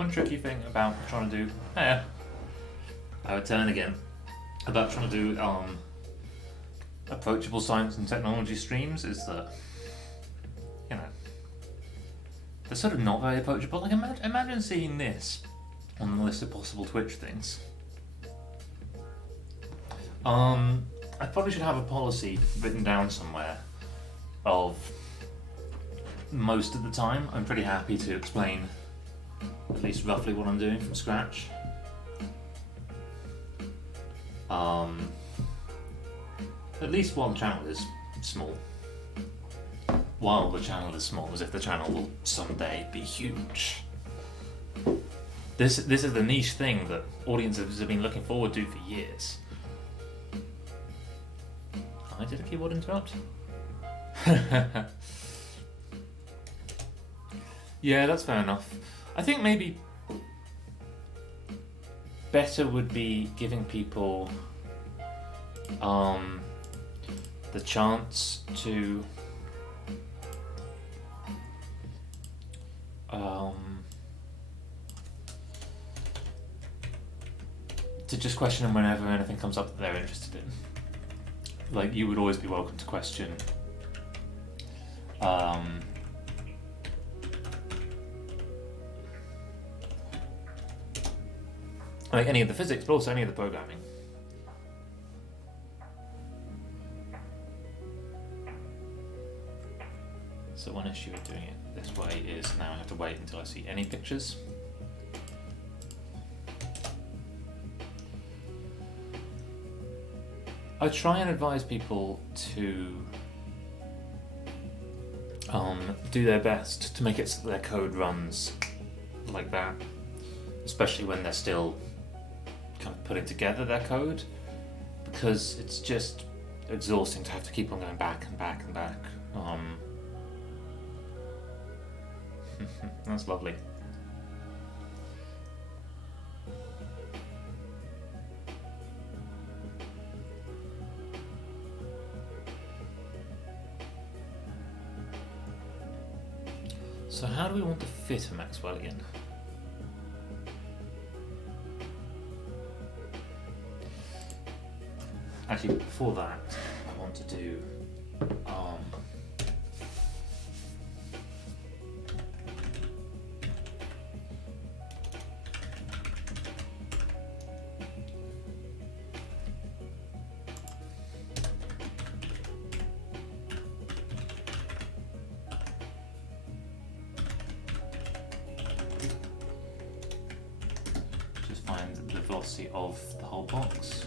one tricky thing about trying to do. Yeah, I would turn again. About trying to do approachable science and technology streams is that, you know, they're sort of not very approachable. Like imagine seeing this on the list of possible Twitch things. I probably should have a policy written down somewhere of most of the time I'm pretty happy to explain at least roughly what I'm doing from scratch. At least while the channel is small. While the channel is small, as if the channel will someday be huge. This is the niche thing that audiences have been looking forward to for years. Did a keyboard interrupt? Yeah, that's fair enough. I think maybe better would be giving people the chance to just question them whenever anything comes up that they're interested in. Like, you would always be welcome to question like any of the physics, but also any of the programming. So one issue with doing it this way is now I have to wait until I see any pictures. I try and advise people to do their best to make it so that their code runs like that, especially when they're still kind of putting together their code, because it's just exhausting to have to keep on going back and back and back. That's lovely. So how do we want to fit a Maxwellian? Actually, before that, I want to do just find the velocity of the whole box.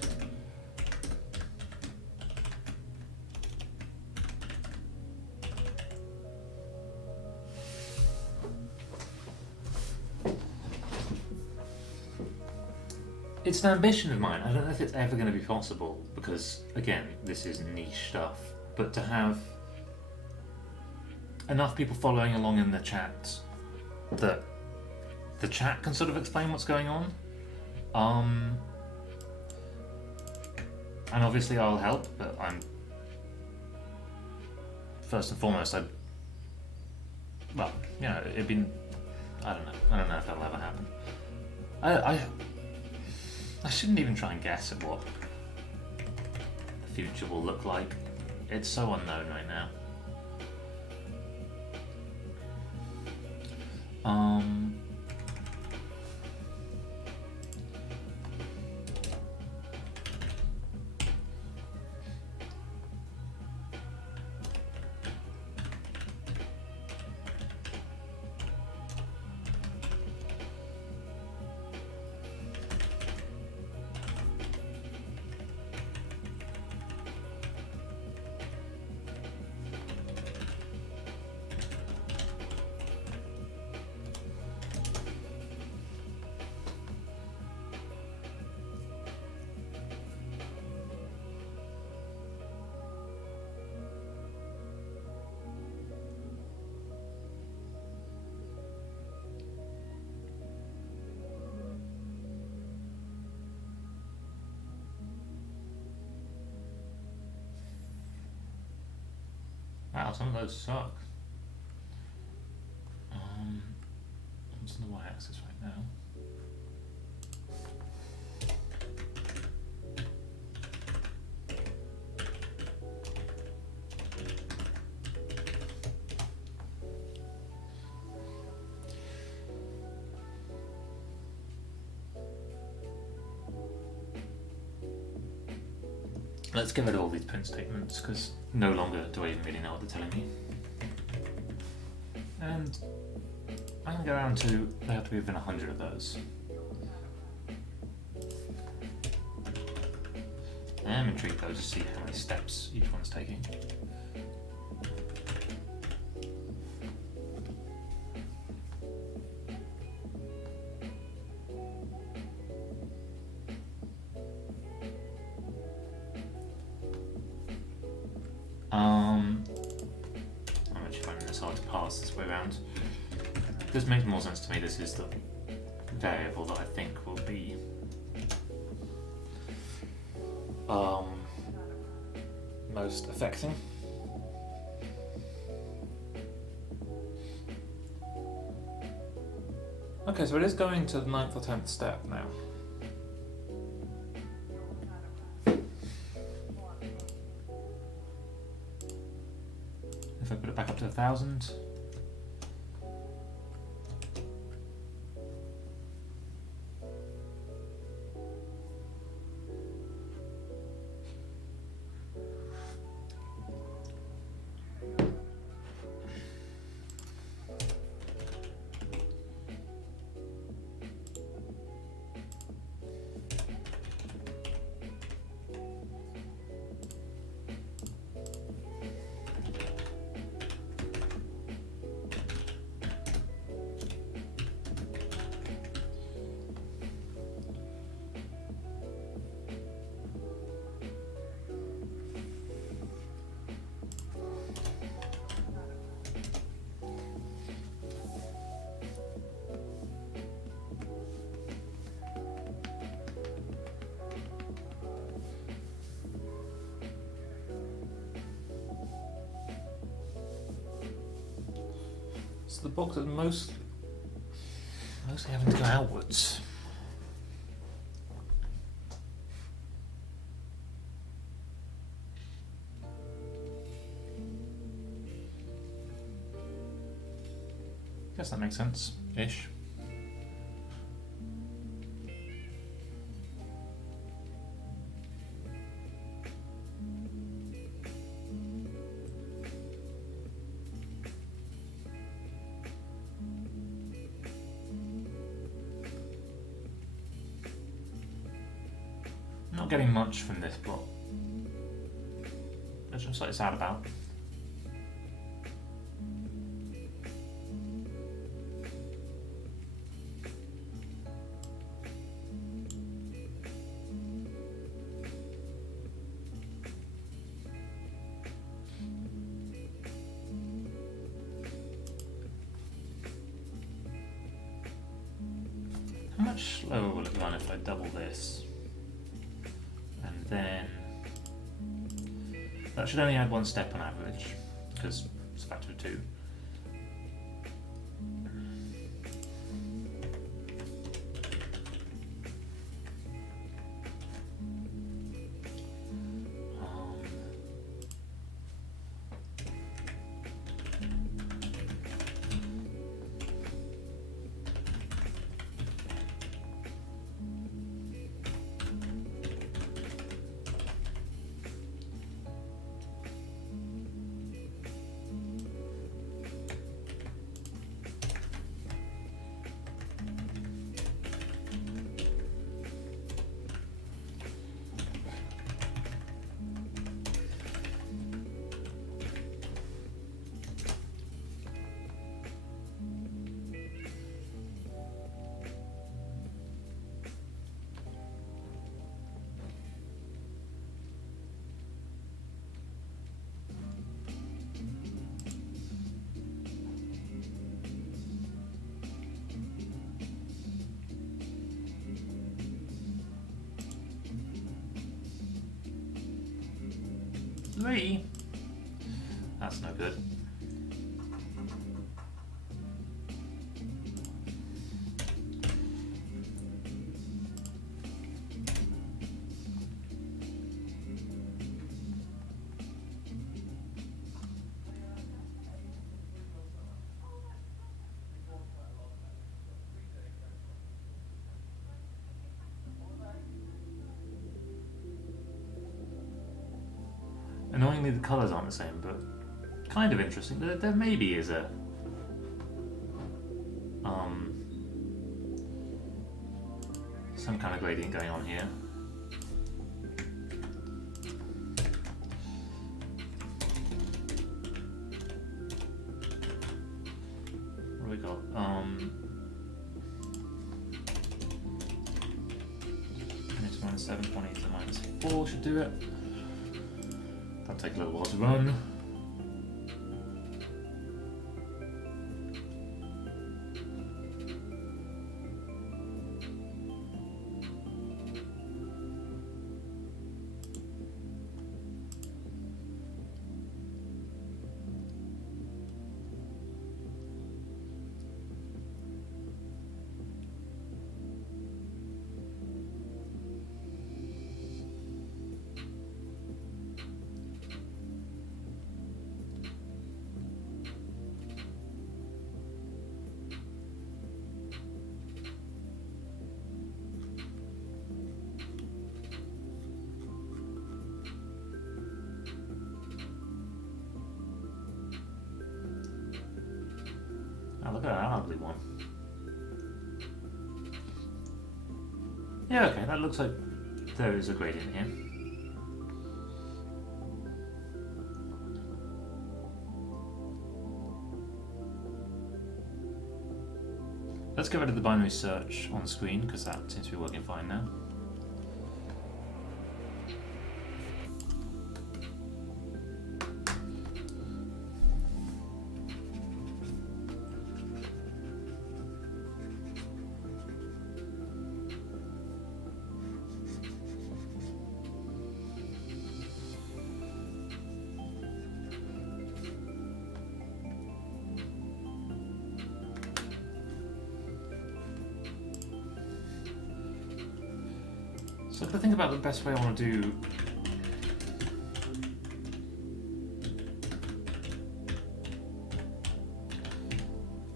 It's an ambition of mine. I don't know if it's ever going to be possible because, again, this is niche stuff. But to have enough people following along in the chat that the chat can sort of explain what's going on. And obviously I'll help, but I'm first and foremost, well, you know, it'd been, I don't know if that'll ever happen. I shouldn't even try and guess at what the future will look like. It's so unknown right now. Wow, some of those suck. What's on the y-axis right now? Let's get rid of all these print statements, because no longer do I even really know what they're telling me. And I'm going to go around to, they have to be within 100 of those. I am intrigued though to see how many steps each one's taking. I'm actually finding this hard to pass this way around. This makes more sense to me. This is the variable that I think will be most affecting. Okay, so it is going to the 9th or 10th step now. If I put it back up to 1,000. So the box is mostly having to go outwards. Guess that makes sense-ish. Not getting much from this block, which I'm slightly sad about. How much slower will it run if I double this? And then that should only add 1 step on average, because it's a factor of 2. Three? That's no good. Annoyingly, the colours aren't the same, but kind of interesting. There maybe is a some kind of gradient going on here. What do we got? Minus 720 to minus 4 should do it. That'll take a little while to run. Oh, look at that ugly one. Yeah, okay, that looks like there is a gradient here. Let's get rid of the binary search on screen because that seems to be working fine now. So if I think about the best way I want to do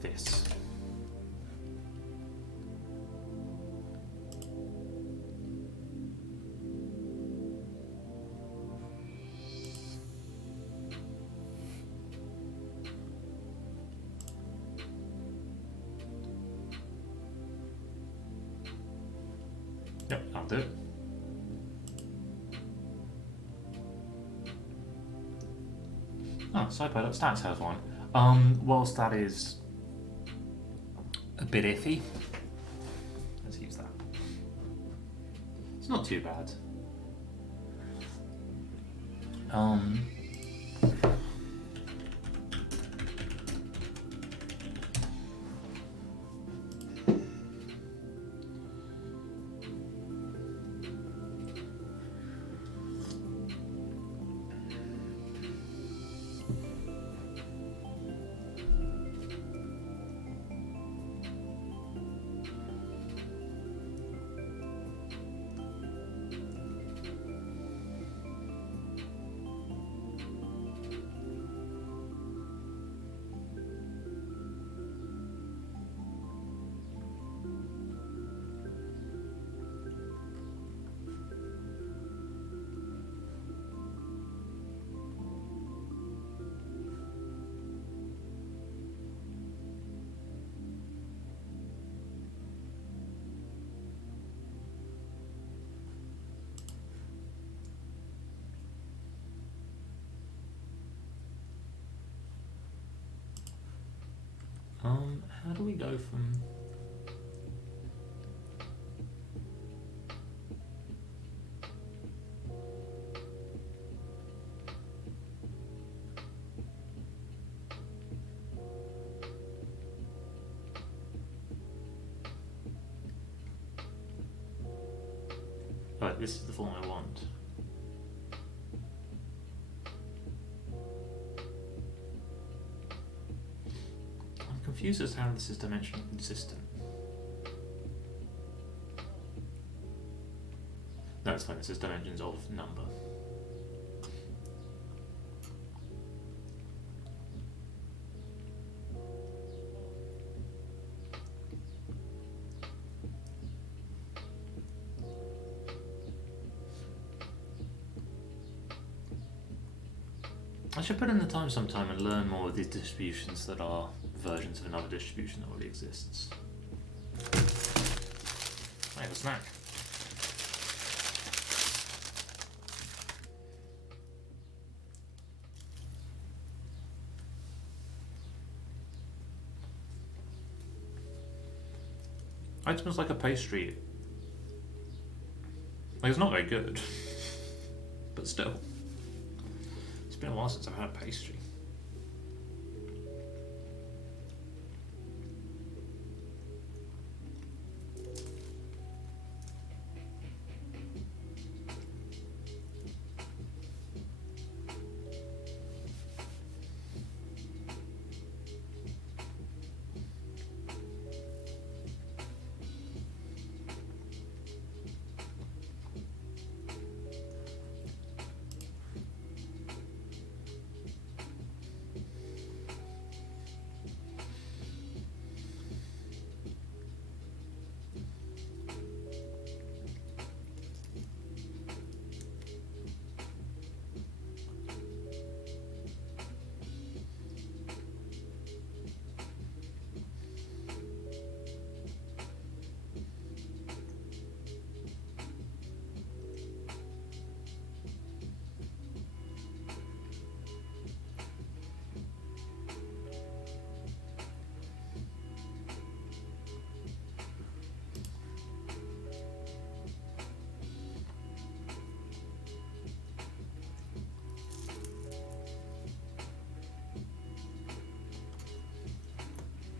this. Yep, I'll do it. Oh, SciPilot.stats has one. Whilst that is a bit iffy, let's use that. It's not too bad. How do we go from... Right, this is the form I want. I'm confused as to how this is dimensionally consistent. No, it's fine, this is dimensions of number. I should put in the time sometime and learn more of these distributions that are versions of another distribution that already exists. I have a snack. It smells like a pastry. Like, it's not very good, but still. It's been a while since I've had a pastry.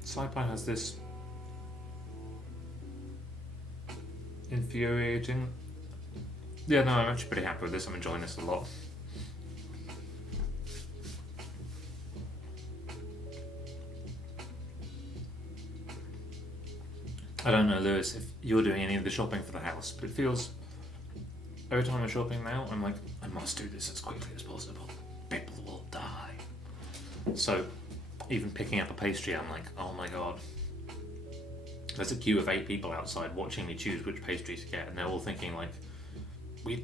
Sci-Fi has this infuriating. Yeah, no, I'm actually pretty happy with this. I'm enjoying this a lot. I don't know, Lewis, if you're doing any of the shopping for the house, but it feels every time I'm shopping now, I'm like, I must do this as quickly as possible. People will die. So, even picking up a pastry, I'm like, oh my god. There's a queue of 8 people outside watching me choose which pastry to get, and they're all thinking like,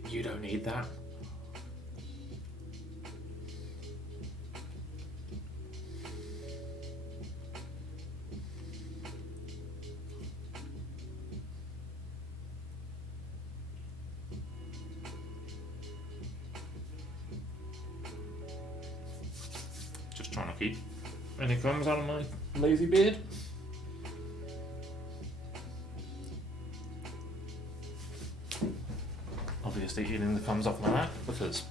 you don't need that. Just trying to keep any crumbs out of my lazy beard. Obviously eating the crumbs off my lap because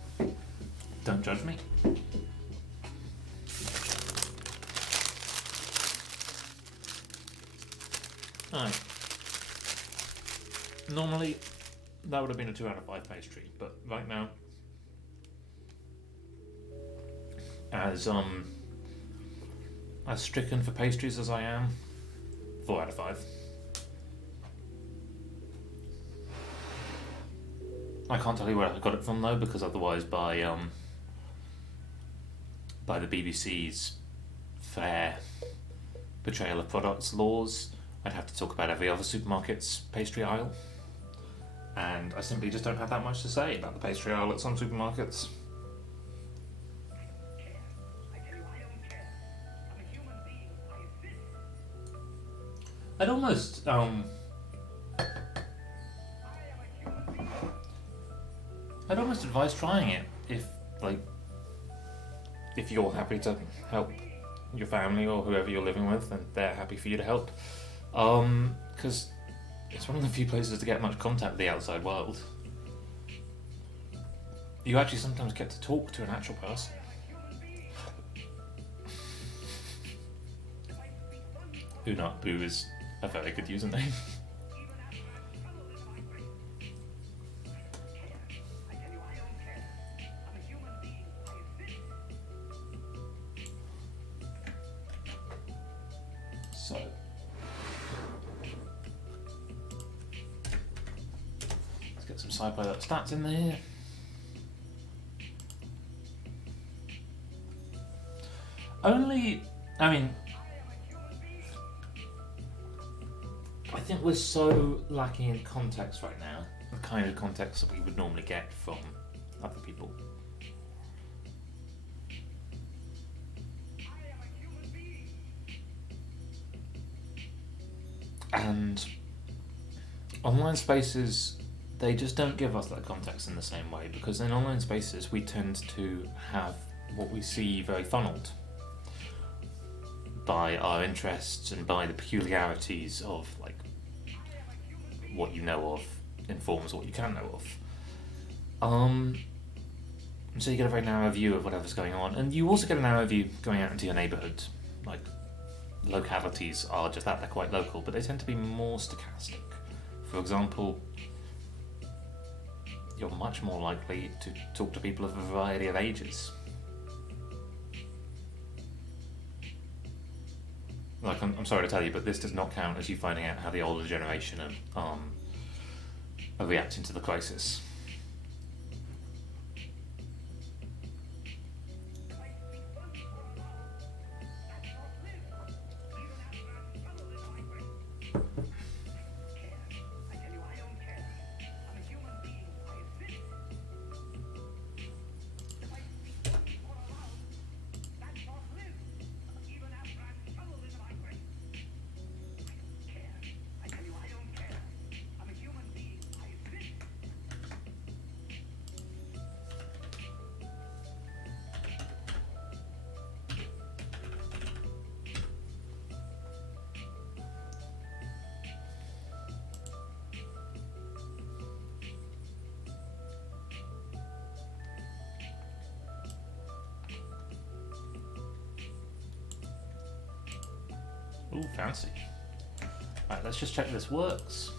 don't judge me. Alright. Normally that would have been a 2 out of 5 pastry, but right now, as stricken for pastries as I am, 4 out of 5. I can't tell you where I got it from though, because otherwise by the BBC's fair portrayal of products laws, I'd have to talk about every other supermarket's pastry aisle, and I simply just don't have that much to say about the pastry aisle at some supermarkets. I'd almost advise trying it if you're happy to help your family or whoever you're living with, and they're happy for you to help. Because it's one of the few places to get much contact with the outside world. You actually sometimes get to talk to an actual person. Boo Not Boo is a very good username. So, let's get some sci-fi stats in there. I think we're so lacking in context right now, the kind of context that we would normally get from other people. And online spaces, they just don't give us that context in the same way, because in online spaces we tend to have what we see very funneled by our interests and by the peculiarities of like what you know of informs what you can know of. So you get a very narrow view of whatever's going on, and you also get a narrow view going out into your neighbourhood. Like, localities are just that, they're quite local, but they tend to be more stochastic. For example, you're much more likely to talk to people of a variety of ages. Like, I'm sorry to tell you, but this does not count as you finding out how the older generation are reacting to the crisis. Ooh, fancy. Right, let's just check this works.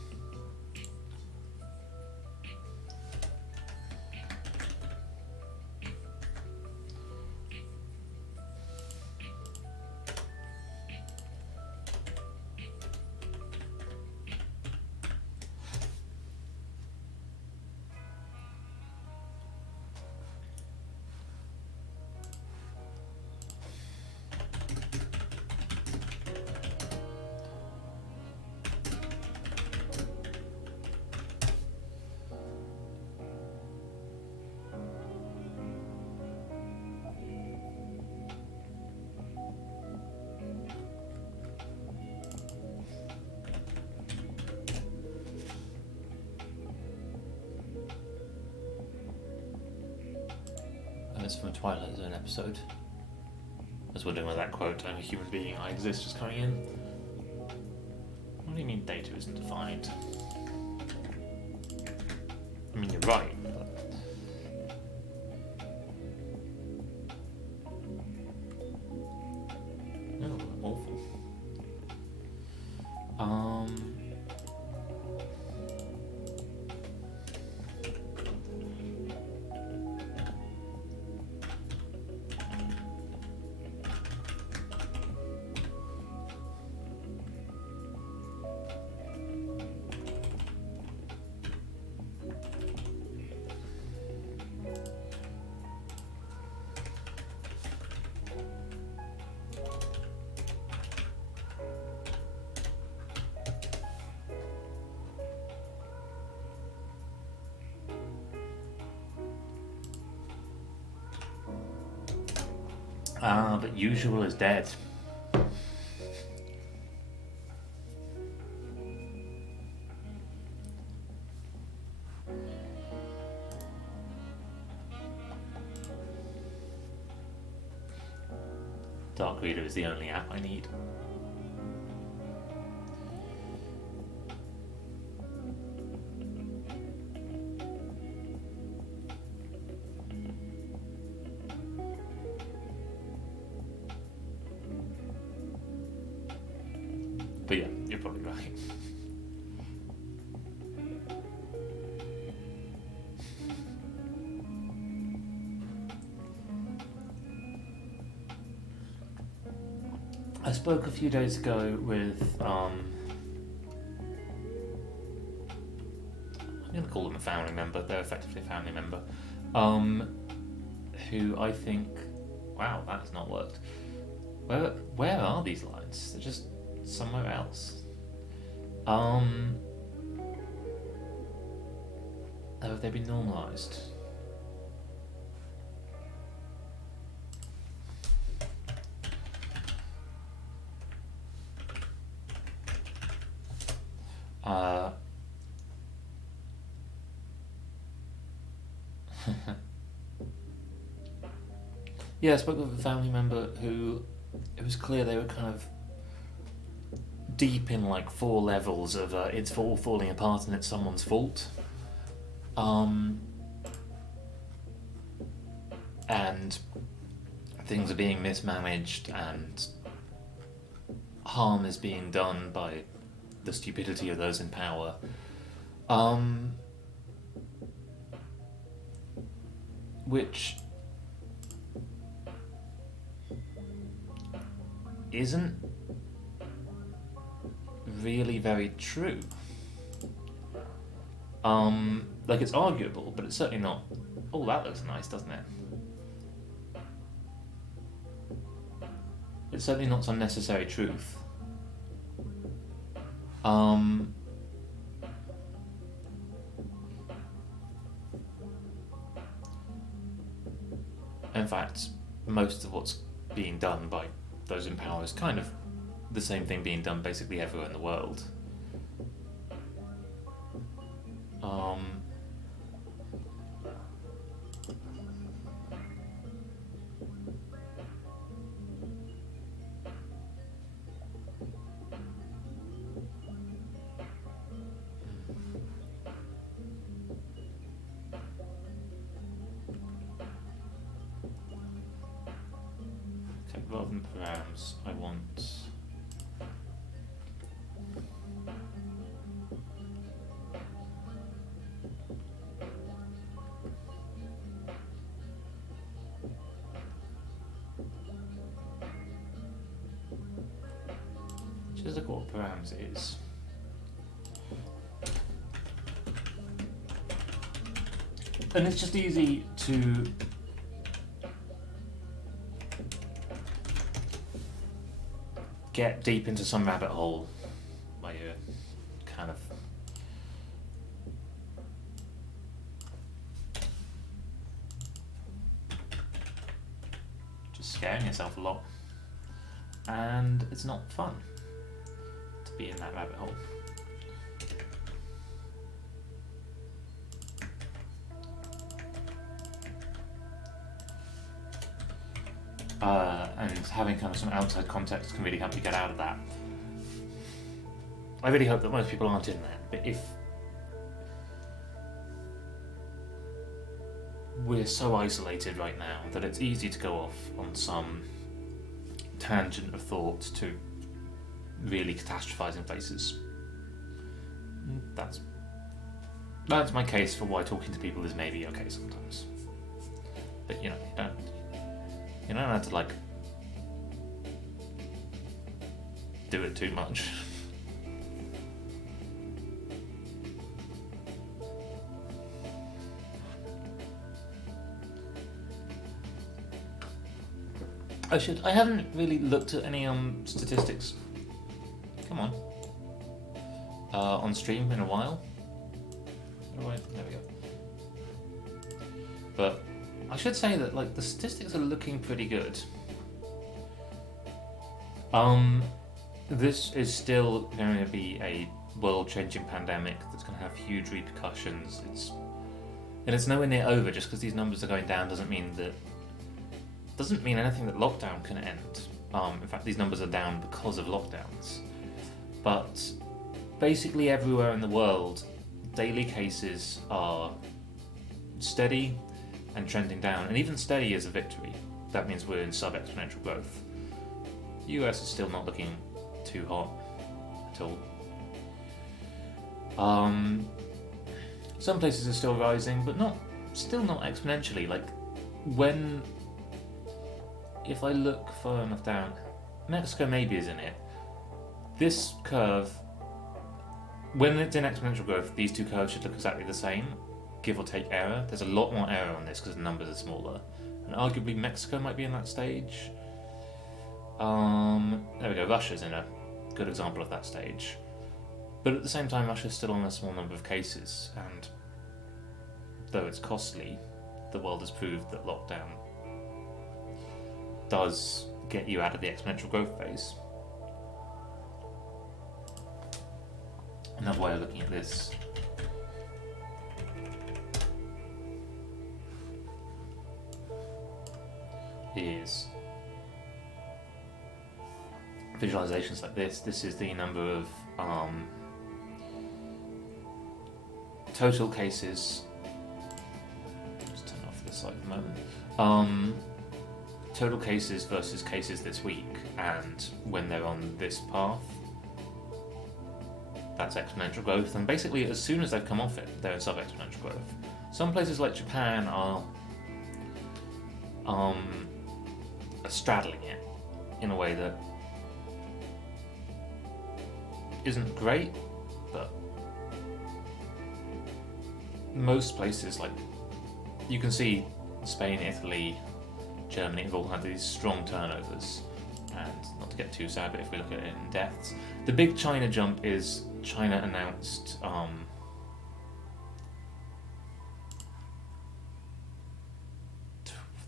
It's from a Twilight Zone episode. I was wondering where that quote, "I'm a human being, I exist," was coming in. What do you mean data isn't defined? I mean, you're right, but... Oh, awful. But usual is dead. Dark Reader is the only app I need. But yeah, you're probably right. I spoke a few days ago with, I'm going to call them a family member, they're effectively a family member, who I think, wow, that has not worked. Where are these lines? They're just somewhere else. Have they been normalised? Yeah, I spoke with a family member who it was clear they were kind of deep in like 4 levels of it's all falling apart and it's someone's fault. Um, and things are being mismanaged and harm is being done by the stupidity of those in power. Um, which isn't really very true. Like it's arguable, but it's certainly not. Oh, that looks nice, doesn't it? It's certainly not some necessary truth. In fact, most of what's being done by those in power is kind of the same thing being done basically everywhere in the world. Okay, rather than params, I want. Just look what params is. And it's just easy to get deep into some rabbit hole where you're kind of just scaring yourself a lot, and it's not fun to be in that rabbit hole. And having kind of some outside context can really help you get out of that. I really hope that most people aren't in there, but if we're so isolated right now that it's easy to go off on some tangent of thought to really catastrophizing places. That's my case for why talking to people is maybe okay sometimes. But you don't have to like do it too much. I haven't really looked at any statistics. Come on. On stream in a while. Oh wait, there we go. But I should say that like the statistics are looking pretty good. This is still going to be a world-changing pandemic that's going to have huge repercussions. It's nowhere near over. Just because these numbers are going down doesn't mean anything that lockdown can end. In fact, these numbers are down because of lockdowns. But basically everywhere in the world, daily cases are steady and trending down, and even steady is a victory. That means we're in sub-exponential growth. The US is still not looking too hot at all. Some places are still rising, but still not exponentially. Like if I look far enough down, Mexico maybe is in it. This curve, when it's in exponential growth, these two curves should look exactly the same, give or take error. There's a lot more error on this because the numbers are smaller, and arguably Mexico might be in that stage. There we go, Russia's in a good example of that stage. But at the same time, Russia's still on a small number of cases, and though it's costly, the world has proved that lockdown does get you out of the exponential growth phase. Another way of looking at this is visualizations like this. This is the number of total cases. Just turn off this light for a moment. Total cases versus cases this week, and when they're on this path, that's exponential growth. And basically, as soon as they've come off it, they're in sub-exponential growth. Some places like Japan are straddling it in a way that isn't great, but most places, like you can see Spain, Italy, Germany have all had these strong turnovers. And not to get too sad, but if we look at it in deaths, the big China jump is China announced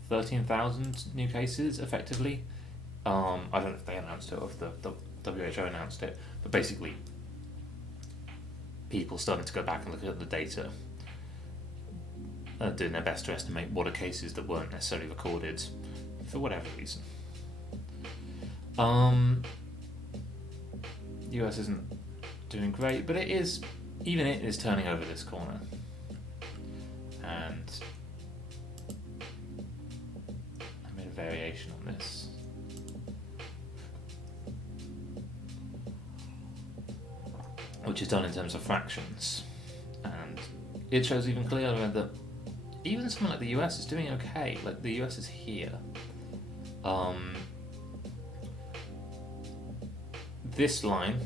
13,000 new cases effectively. I don't know if they announced it or if the WHO announced it, but basically people starting to go back and look at the data, doing their best to estimate what are cases that weren't necessarily recorded for whatever reason. US isn't doing great, but it is turning over this corner. And I made a variation on this. Which is done in terms of fractions. And it shows even clearer that even something like the US is doing okay. Like the US is here. This line,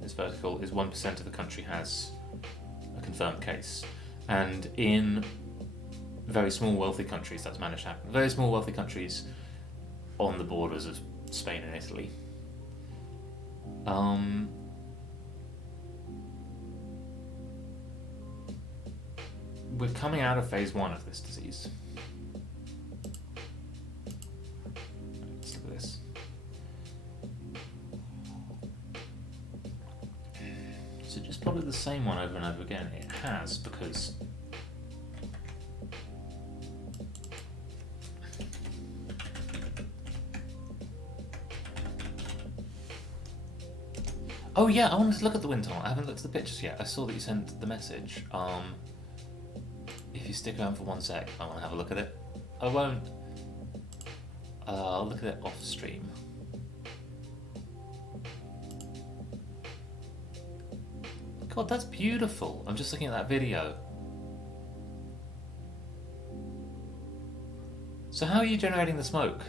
this vertical, is 1% of the country has a confirmed case. And in very small wealthy countries, that's managed to happen. Very small wealthy countries on the borders of Spain and Italy. We're coming out of phase 1 of this disease. Let's look at this. So just plotted the same one over and over again. It has, because oh yeah, I wanted to look at the wind tunnel. I haven't looked at the pictures yet. I saw that you sent the message. If you stick around for 1 sec, I want to have a look at it. I won't. I'll look at it off stream. God, that's beautiful. I'm just looking at that video. So how are you generating the smoke?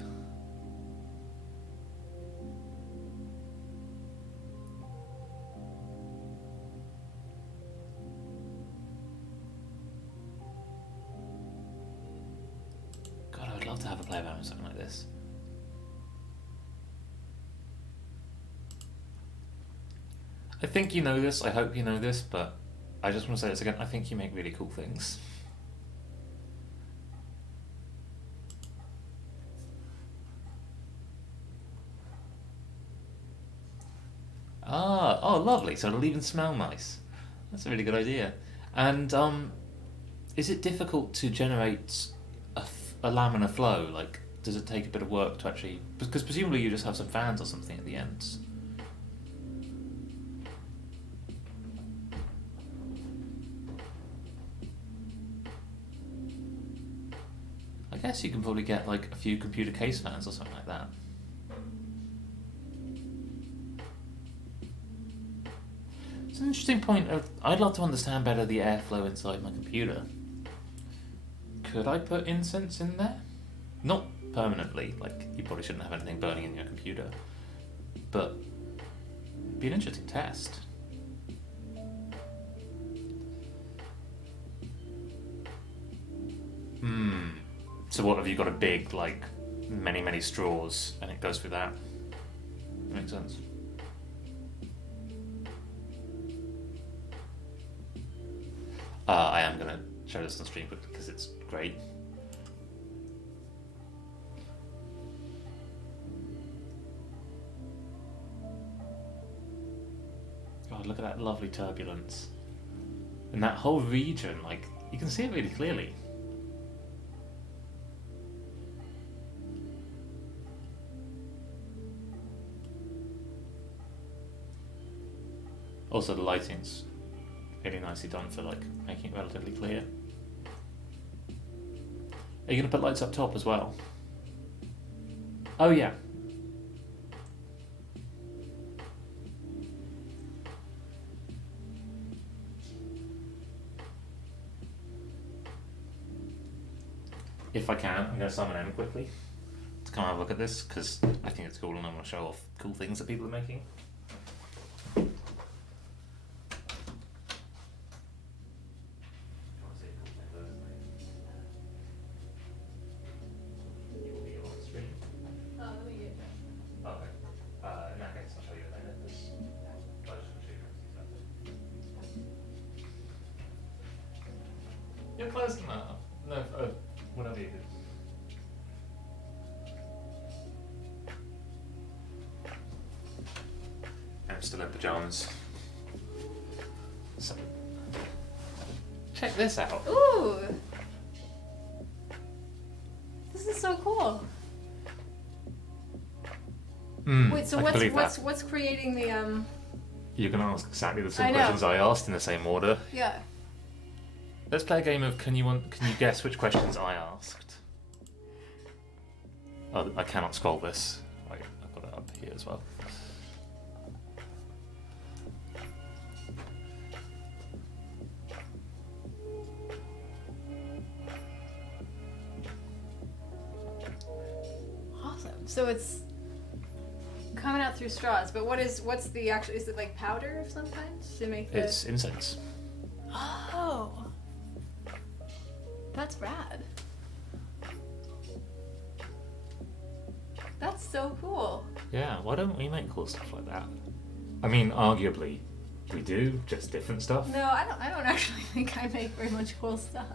God, I would love to have a play around with something like this. I think you know this, I hope you know this, but I just want to say this again, I think you make really cool things. Oh lovely, so it'll even smell nice. That's a really good idea. And is it difficult to generate a laminar flow? Like, does it take a bit of work to actually, because presumably you just have some fans or something at the ends. I guess you can probably get like a few computer case fans or something like that. It's an interesting point of, I'd love to understand better the airflow inside my computer. Could I put incense in there? Not permanently, like you probably shouldn't have anything burning in your computer, but it'd be an interesting test. So what, have you got a big, like, many straws and it goes through that? Makes sense. I am going to show this on stream because it's great. God, look at that lovely turbulence. And that whole region, like, you can see it really clearly. Also, the lighting's really nicely done for like making it relatively clear. Are you gonna put lights up top as well? Oh yeah. If I can, I'm gonna summon M quickly to come have a look at this because I think it's cool and I want to show off cool things that people are making. You're close enough. No, whatever you do. I'm still in pajamas. So, check this out. Ooh! This is so cool. Wait, so what's creating the You're gonna ask exactly the same I know. questions I asked in the same order. Yeah. Let's play a game of can you guess which questions I asked? Oh, I cannot scroll this. Wait, I've got it up here as well. Awesome. So it's coming out through straws, but what's the actual, is it like powder of some kind to make the... It's incense. Oh! That's rad. That's so cool. Yeah, why don't we make cool stuff like that? I mean, arguably, we do, just different stuff. No, I don't actually think I make very much cool stuff.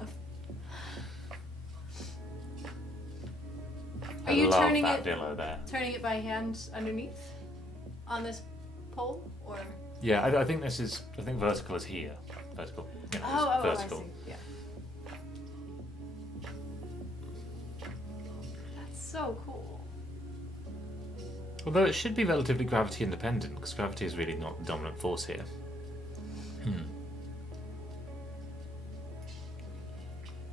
Are you turning it below there. Turning it by hand underneath on this pole, or? Yeah, I think vertical is here. Vertical. You know, vertical. I see. Yeah. That's so cool. Although it should be relatively gravity independent, because gravity is really not the dominant force here.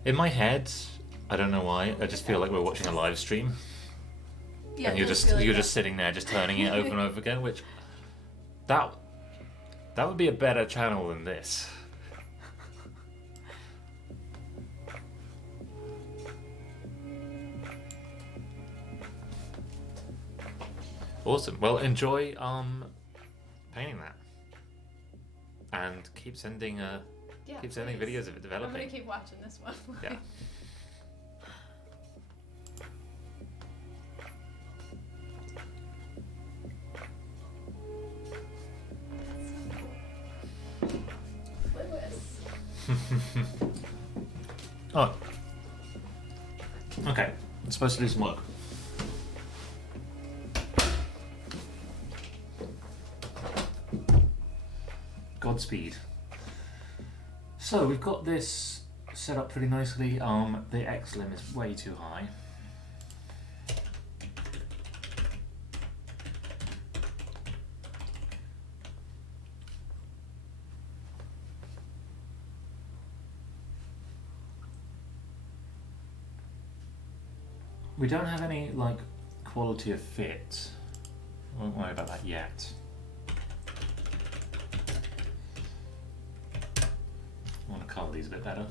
In my head, I don't know why, I just feel like we're watching a live stream. Yeah, and you're just sitting there just turning it over and over again, which that would be a better channel than this. Awesome. Well, enjoy painting that, and keep sending videos of it developing. I'm gonna keep watching this one. Yeah. Oh. Okay. I'm supposed to do some work. Godspeed. So we've got this set up pretty nicely. The X limb is way too high. We don't have any quality of fit. I won't worry about that yet. I want to colour these a bit better.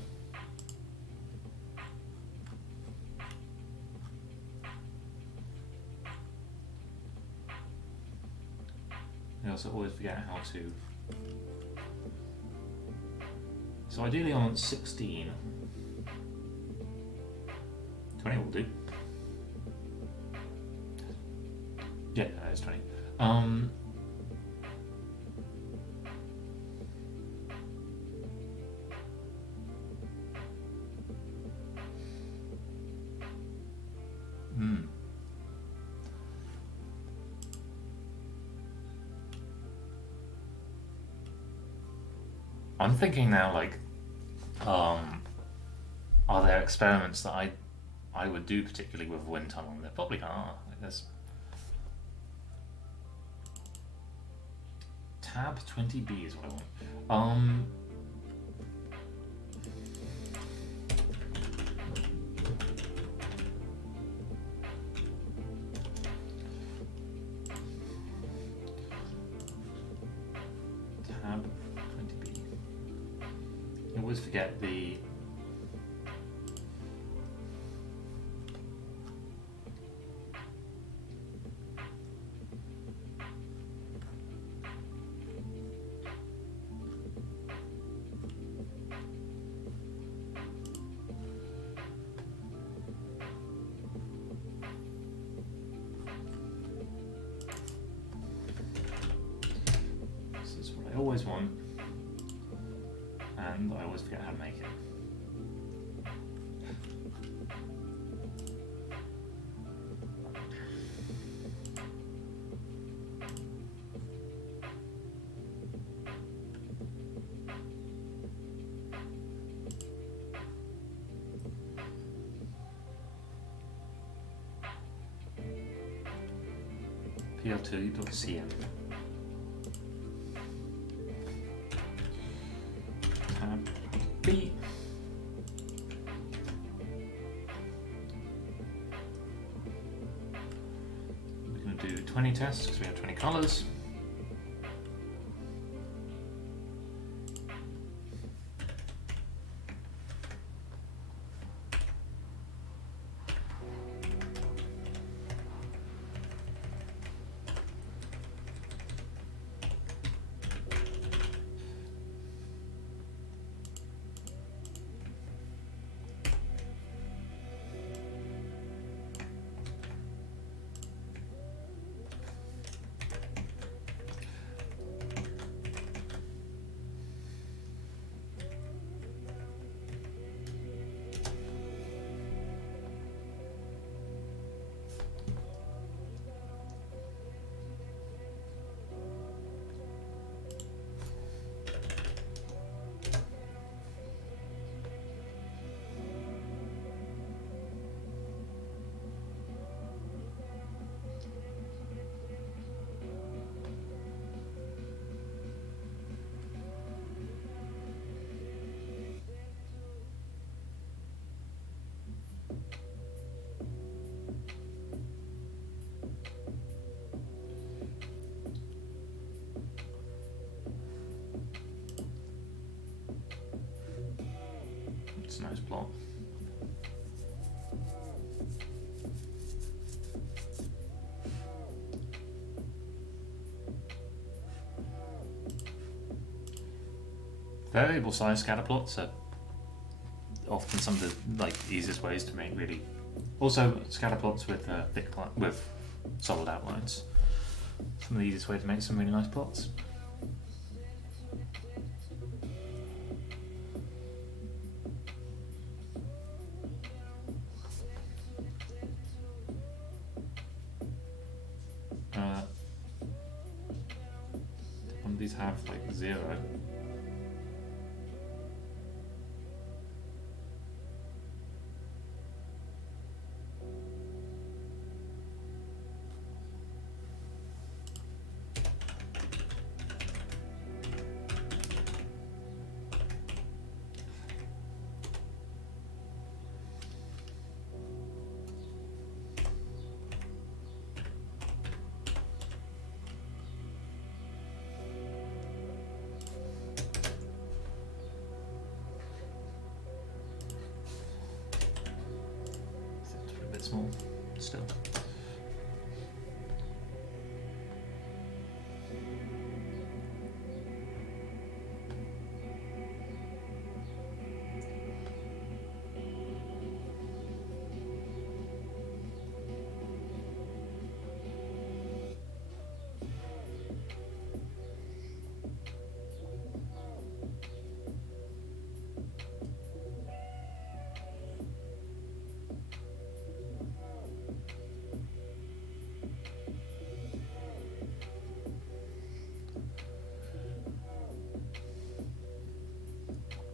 I also always forget how to. So ideally I want 16. 20 will do. Yeah, that's 20. I'm thinking now, are there experiments that I would do particularly with wind tunnel? There probably are. There's tab 20B is what I want. Tab 20B. I always forget the I always want, and I always forget how to make it. pl2.cm. Tab B. We're going to do 20 tests because we have 20 colors. It's a nice plot. Variable size scatter plots are often some of the easiest ways to make really. Also, scatter plots with with solid outlines. Some of the easiest way to make some really nice plots. Some of these have like 0. Small still.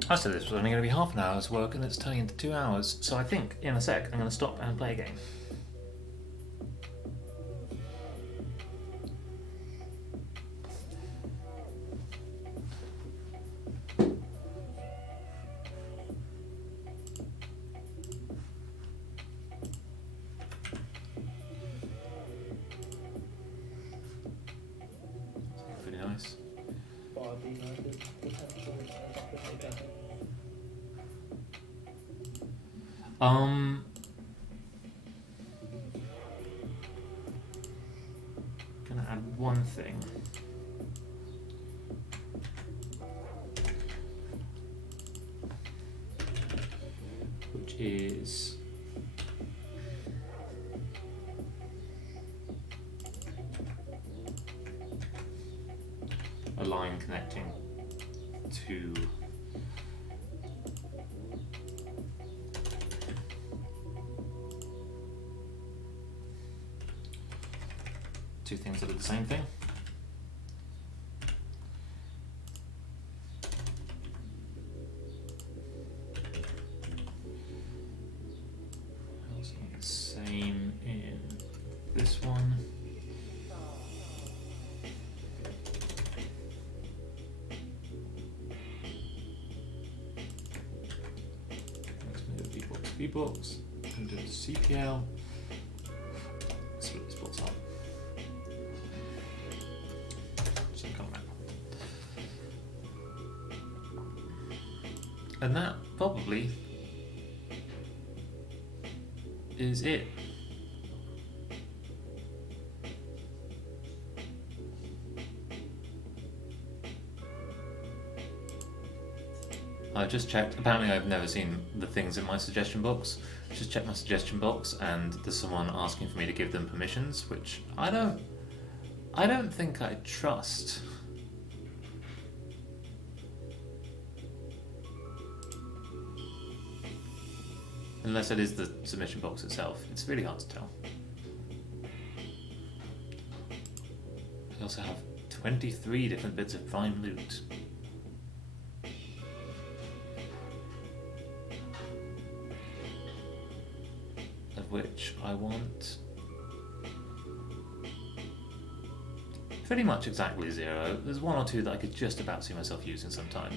I said this was only going to be half an hour's work and it's turning into 2 hours, so I think in a sec I'm going to stop and play a game. Gonna add one thing. Which is a line connecting to two things that are the same thing. Also the same in this one. Let's move VBox and do CPL. Split this box up. So come back. And that probably is it. I just checked. Apparently, I've never seen the things in my suggestion box. Just checked my suggestion box, and there's someone asking for me to give them permissions, which I don't think I trust. Unless it is the submission box itself. It's really hard to tell. I also have 23 different bits of prime loot. Of which I want pretty much exactly 0. There's 1 or 2 that I could just about see myself using sometime.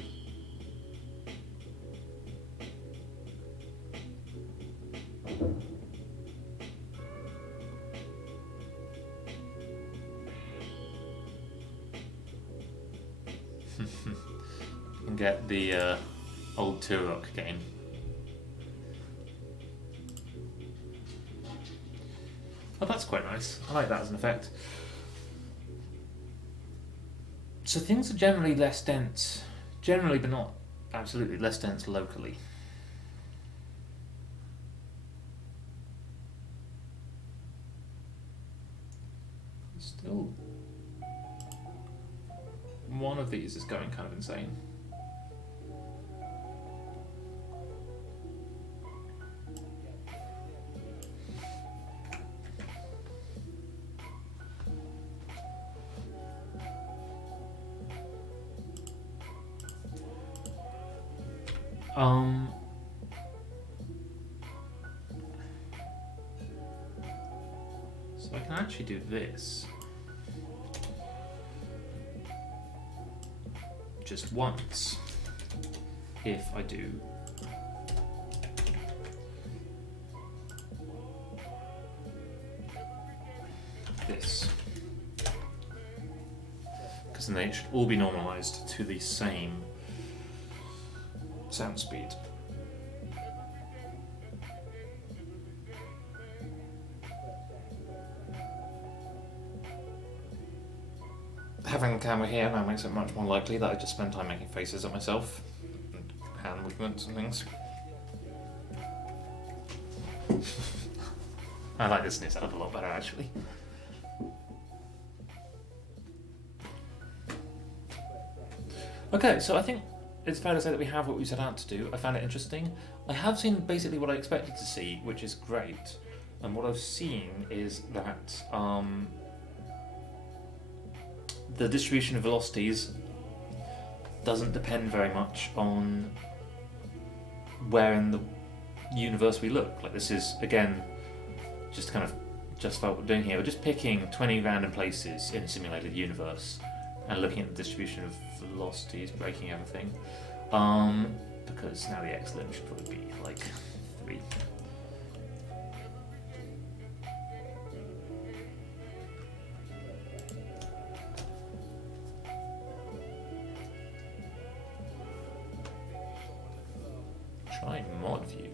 You can get the old Turok game. Oh, that's quite nice. I like that as an effect. So things are generally less dense, generally but not absolutely, less dense locally. Still, one of these is going kind of insane. So I can actually do this just once if I do this, because then they should all be normalized to the same sound speed. Having a camera here now makes it much more likely that I just spend time making faces at myself and hand movements and things. I like this new setup a lot better actually. Okay, so I think it's fair to say that we have what we set out to do. I found it interesting. I have seen basically what I expected to see, which is great. And what I've seen is that the distribution of velocities doesn't depend very much on where in the universe we look. Like this is, again, just kind of justify what we're doing here. We're just picking 20 random places in a simulated universe and looking at the distribution of velocities, breaking everything. Because now the x limit should probably be like 3. Try mod view.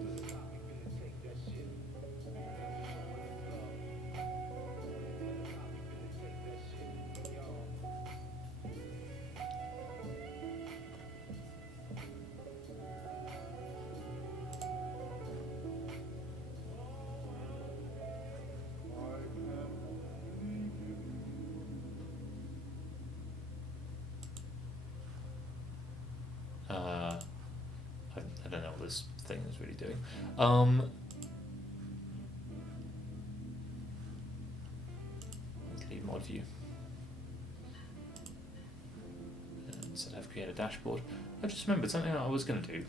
thing is really doing. Delete mod view. Instead I've created a dashboard. I just remembered something that I was going to do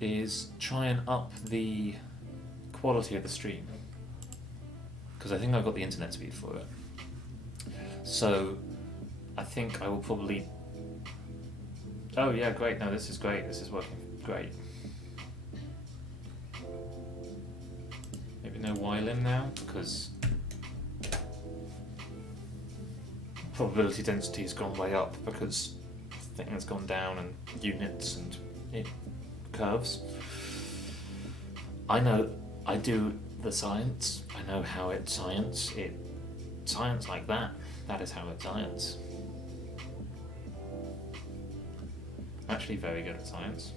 is try and up the quality of the stream, because I think I've got the internet speed for it. So I think I will probably... Oh yeah, great, no, this is great, this is working great. Maybe no while in now, because probability density has gone way up because the thing has gone down and units and curves. I know, I do the science, I know how it's science, science like that is how it's science. I'm actually very good at science.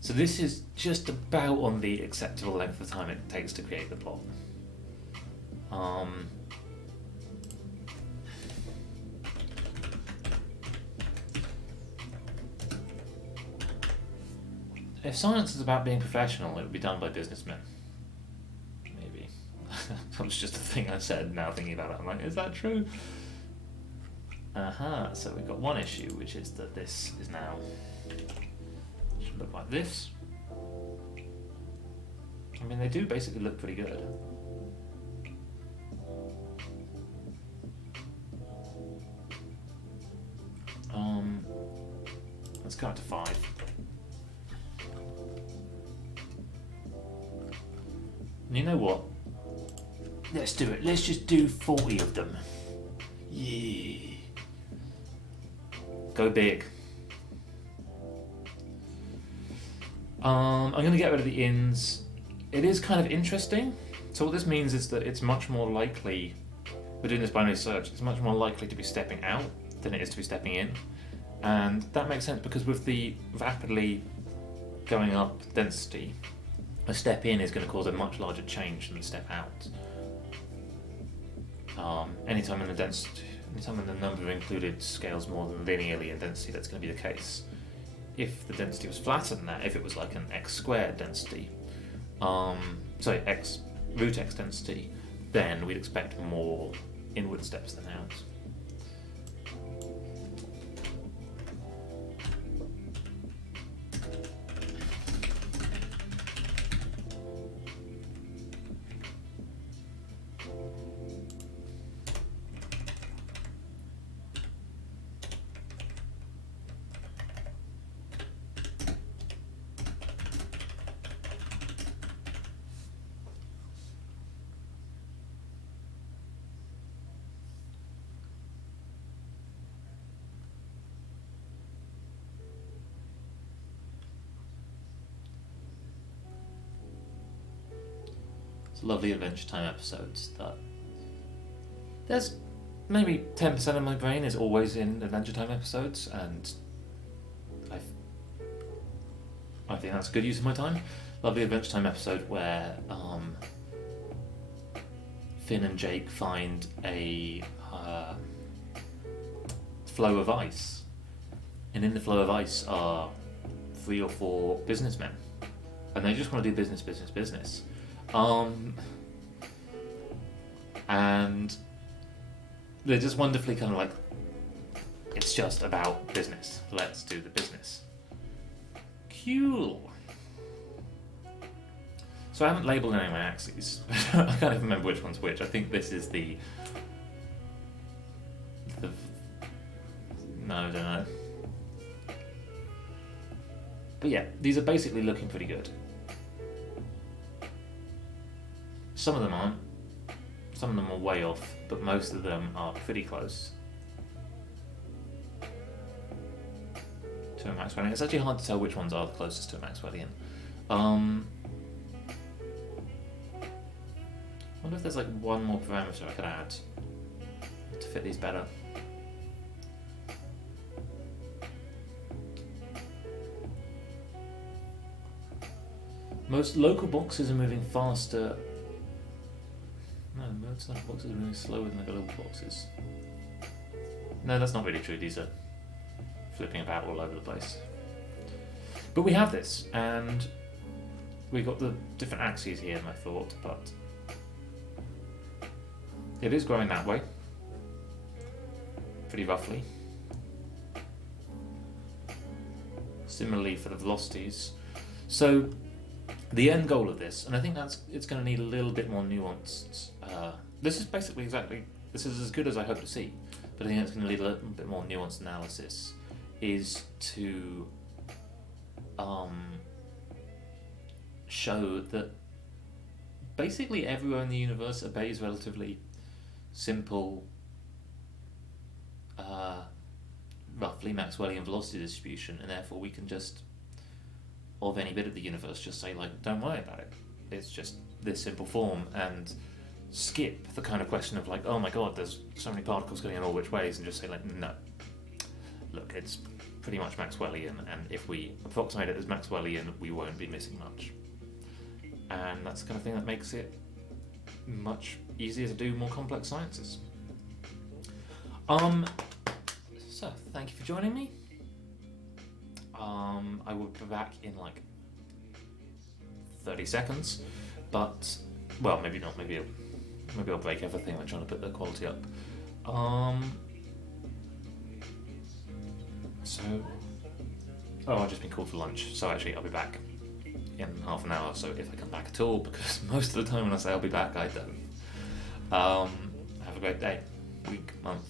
So this is just about on the acceptable length of time it takes to create the plot. If science is about being professional, it would be done by businessmen. Maybe. That was just a thing I said, now thinking about it, I'm like, is that true? So we've got one issue, which is that this is now... should look like this. I mean, they do basically look pretty good. Let's go up to 5. And you know what? Let's do it. Let's just do 40 of them. Yeah. Go big. I'm going to get rid of the ins. It is kind of interesting. So what this means is that it's much more likely, we're doing this binary search, it's much more likely to be stepping out than it is to be stepping in. And that makes sense because with the rapidly going up density, a step in is going to cause a much larger change than a step out. Anytime in the number included scales more than linearly in density, that's going to be the case. If the density was flatter than that, if it was like an x squared density, root x density, then we'd expect more inward steps than out. Lovely Adventure Time episodes that there's maybe 10% of my brain is always in Adventure Time episodes, and I think that's a good use of my time. Lovely Adventure Time episode where Finn and Jake find a flow of ice, and in the flow of ice are 3 or 4 businessmen, and they just want to do business. And they're just wonderfully kind of like, it's just about business. Let's do the business. Cool. So I haven't labelled any of my axes. I can't even remember which one's which. I think this is the no, I don't know. But yeah, these are basically looking pretty good. Some of them aren't. Some of them are way off, but most of them are pretty close to a Maxwellian. It's actually hard to tell which ones are the closest to a Maxwellian. I wonder if there's like one more parameter I could add to fit these better. Most local boxes are moving faster. No, most local boxes are moving slower than the global boxes. No, that's not really true. These are flipping about all over the place. But we have this, and we've got the different axes here, and I thought, but it is growing that way, pretty roughly. Similarly for the velocities. So the end goal of this, and I think it's going to need a little bit more nuanced. This is basically this is as good as I hope to see, but I think it's going to need a little bit more nuanced analysis. Is to show that basically everywhere in the universe obeys relatively simple, roughly Maxwellian velocity distribution, and therefore we can just, of any bit of the universe, just say like, don't worry about it. It's just this simple form, and skip the kind of question of like, oh my god, there's so many particles going in all which ways, and just say like, no. Look, it's pretty much Maxwellian, and if we approximate it as Maxwellian, we won't be missing much. And that's the kind of thing that makes it much easier to do more complex sciences. So thank you for joining me. I will be back in like 30 seconds, but well, maybe not. Maybe I'll break everything by trying to put the quality up. I've just been called for lunch, so actually I'll be back in half an hour, so if I come back at all, because most of the time when I say I'll be back, I don't. Have a great day, week, month.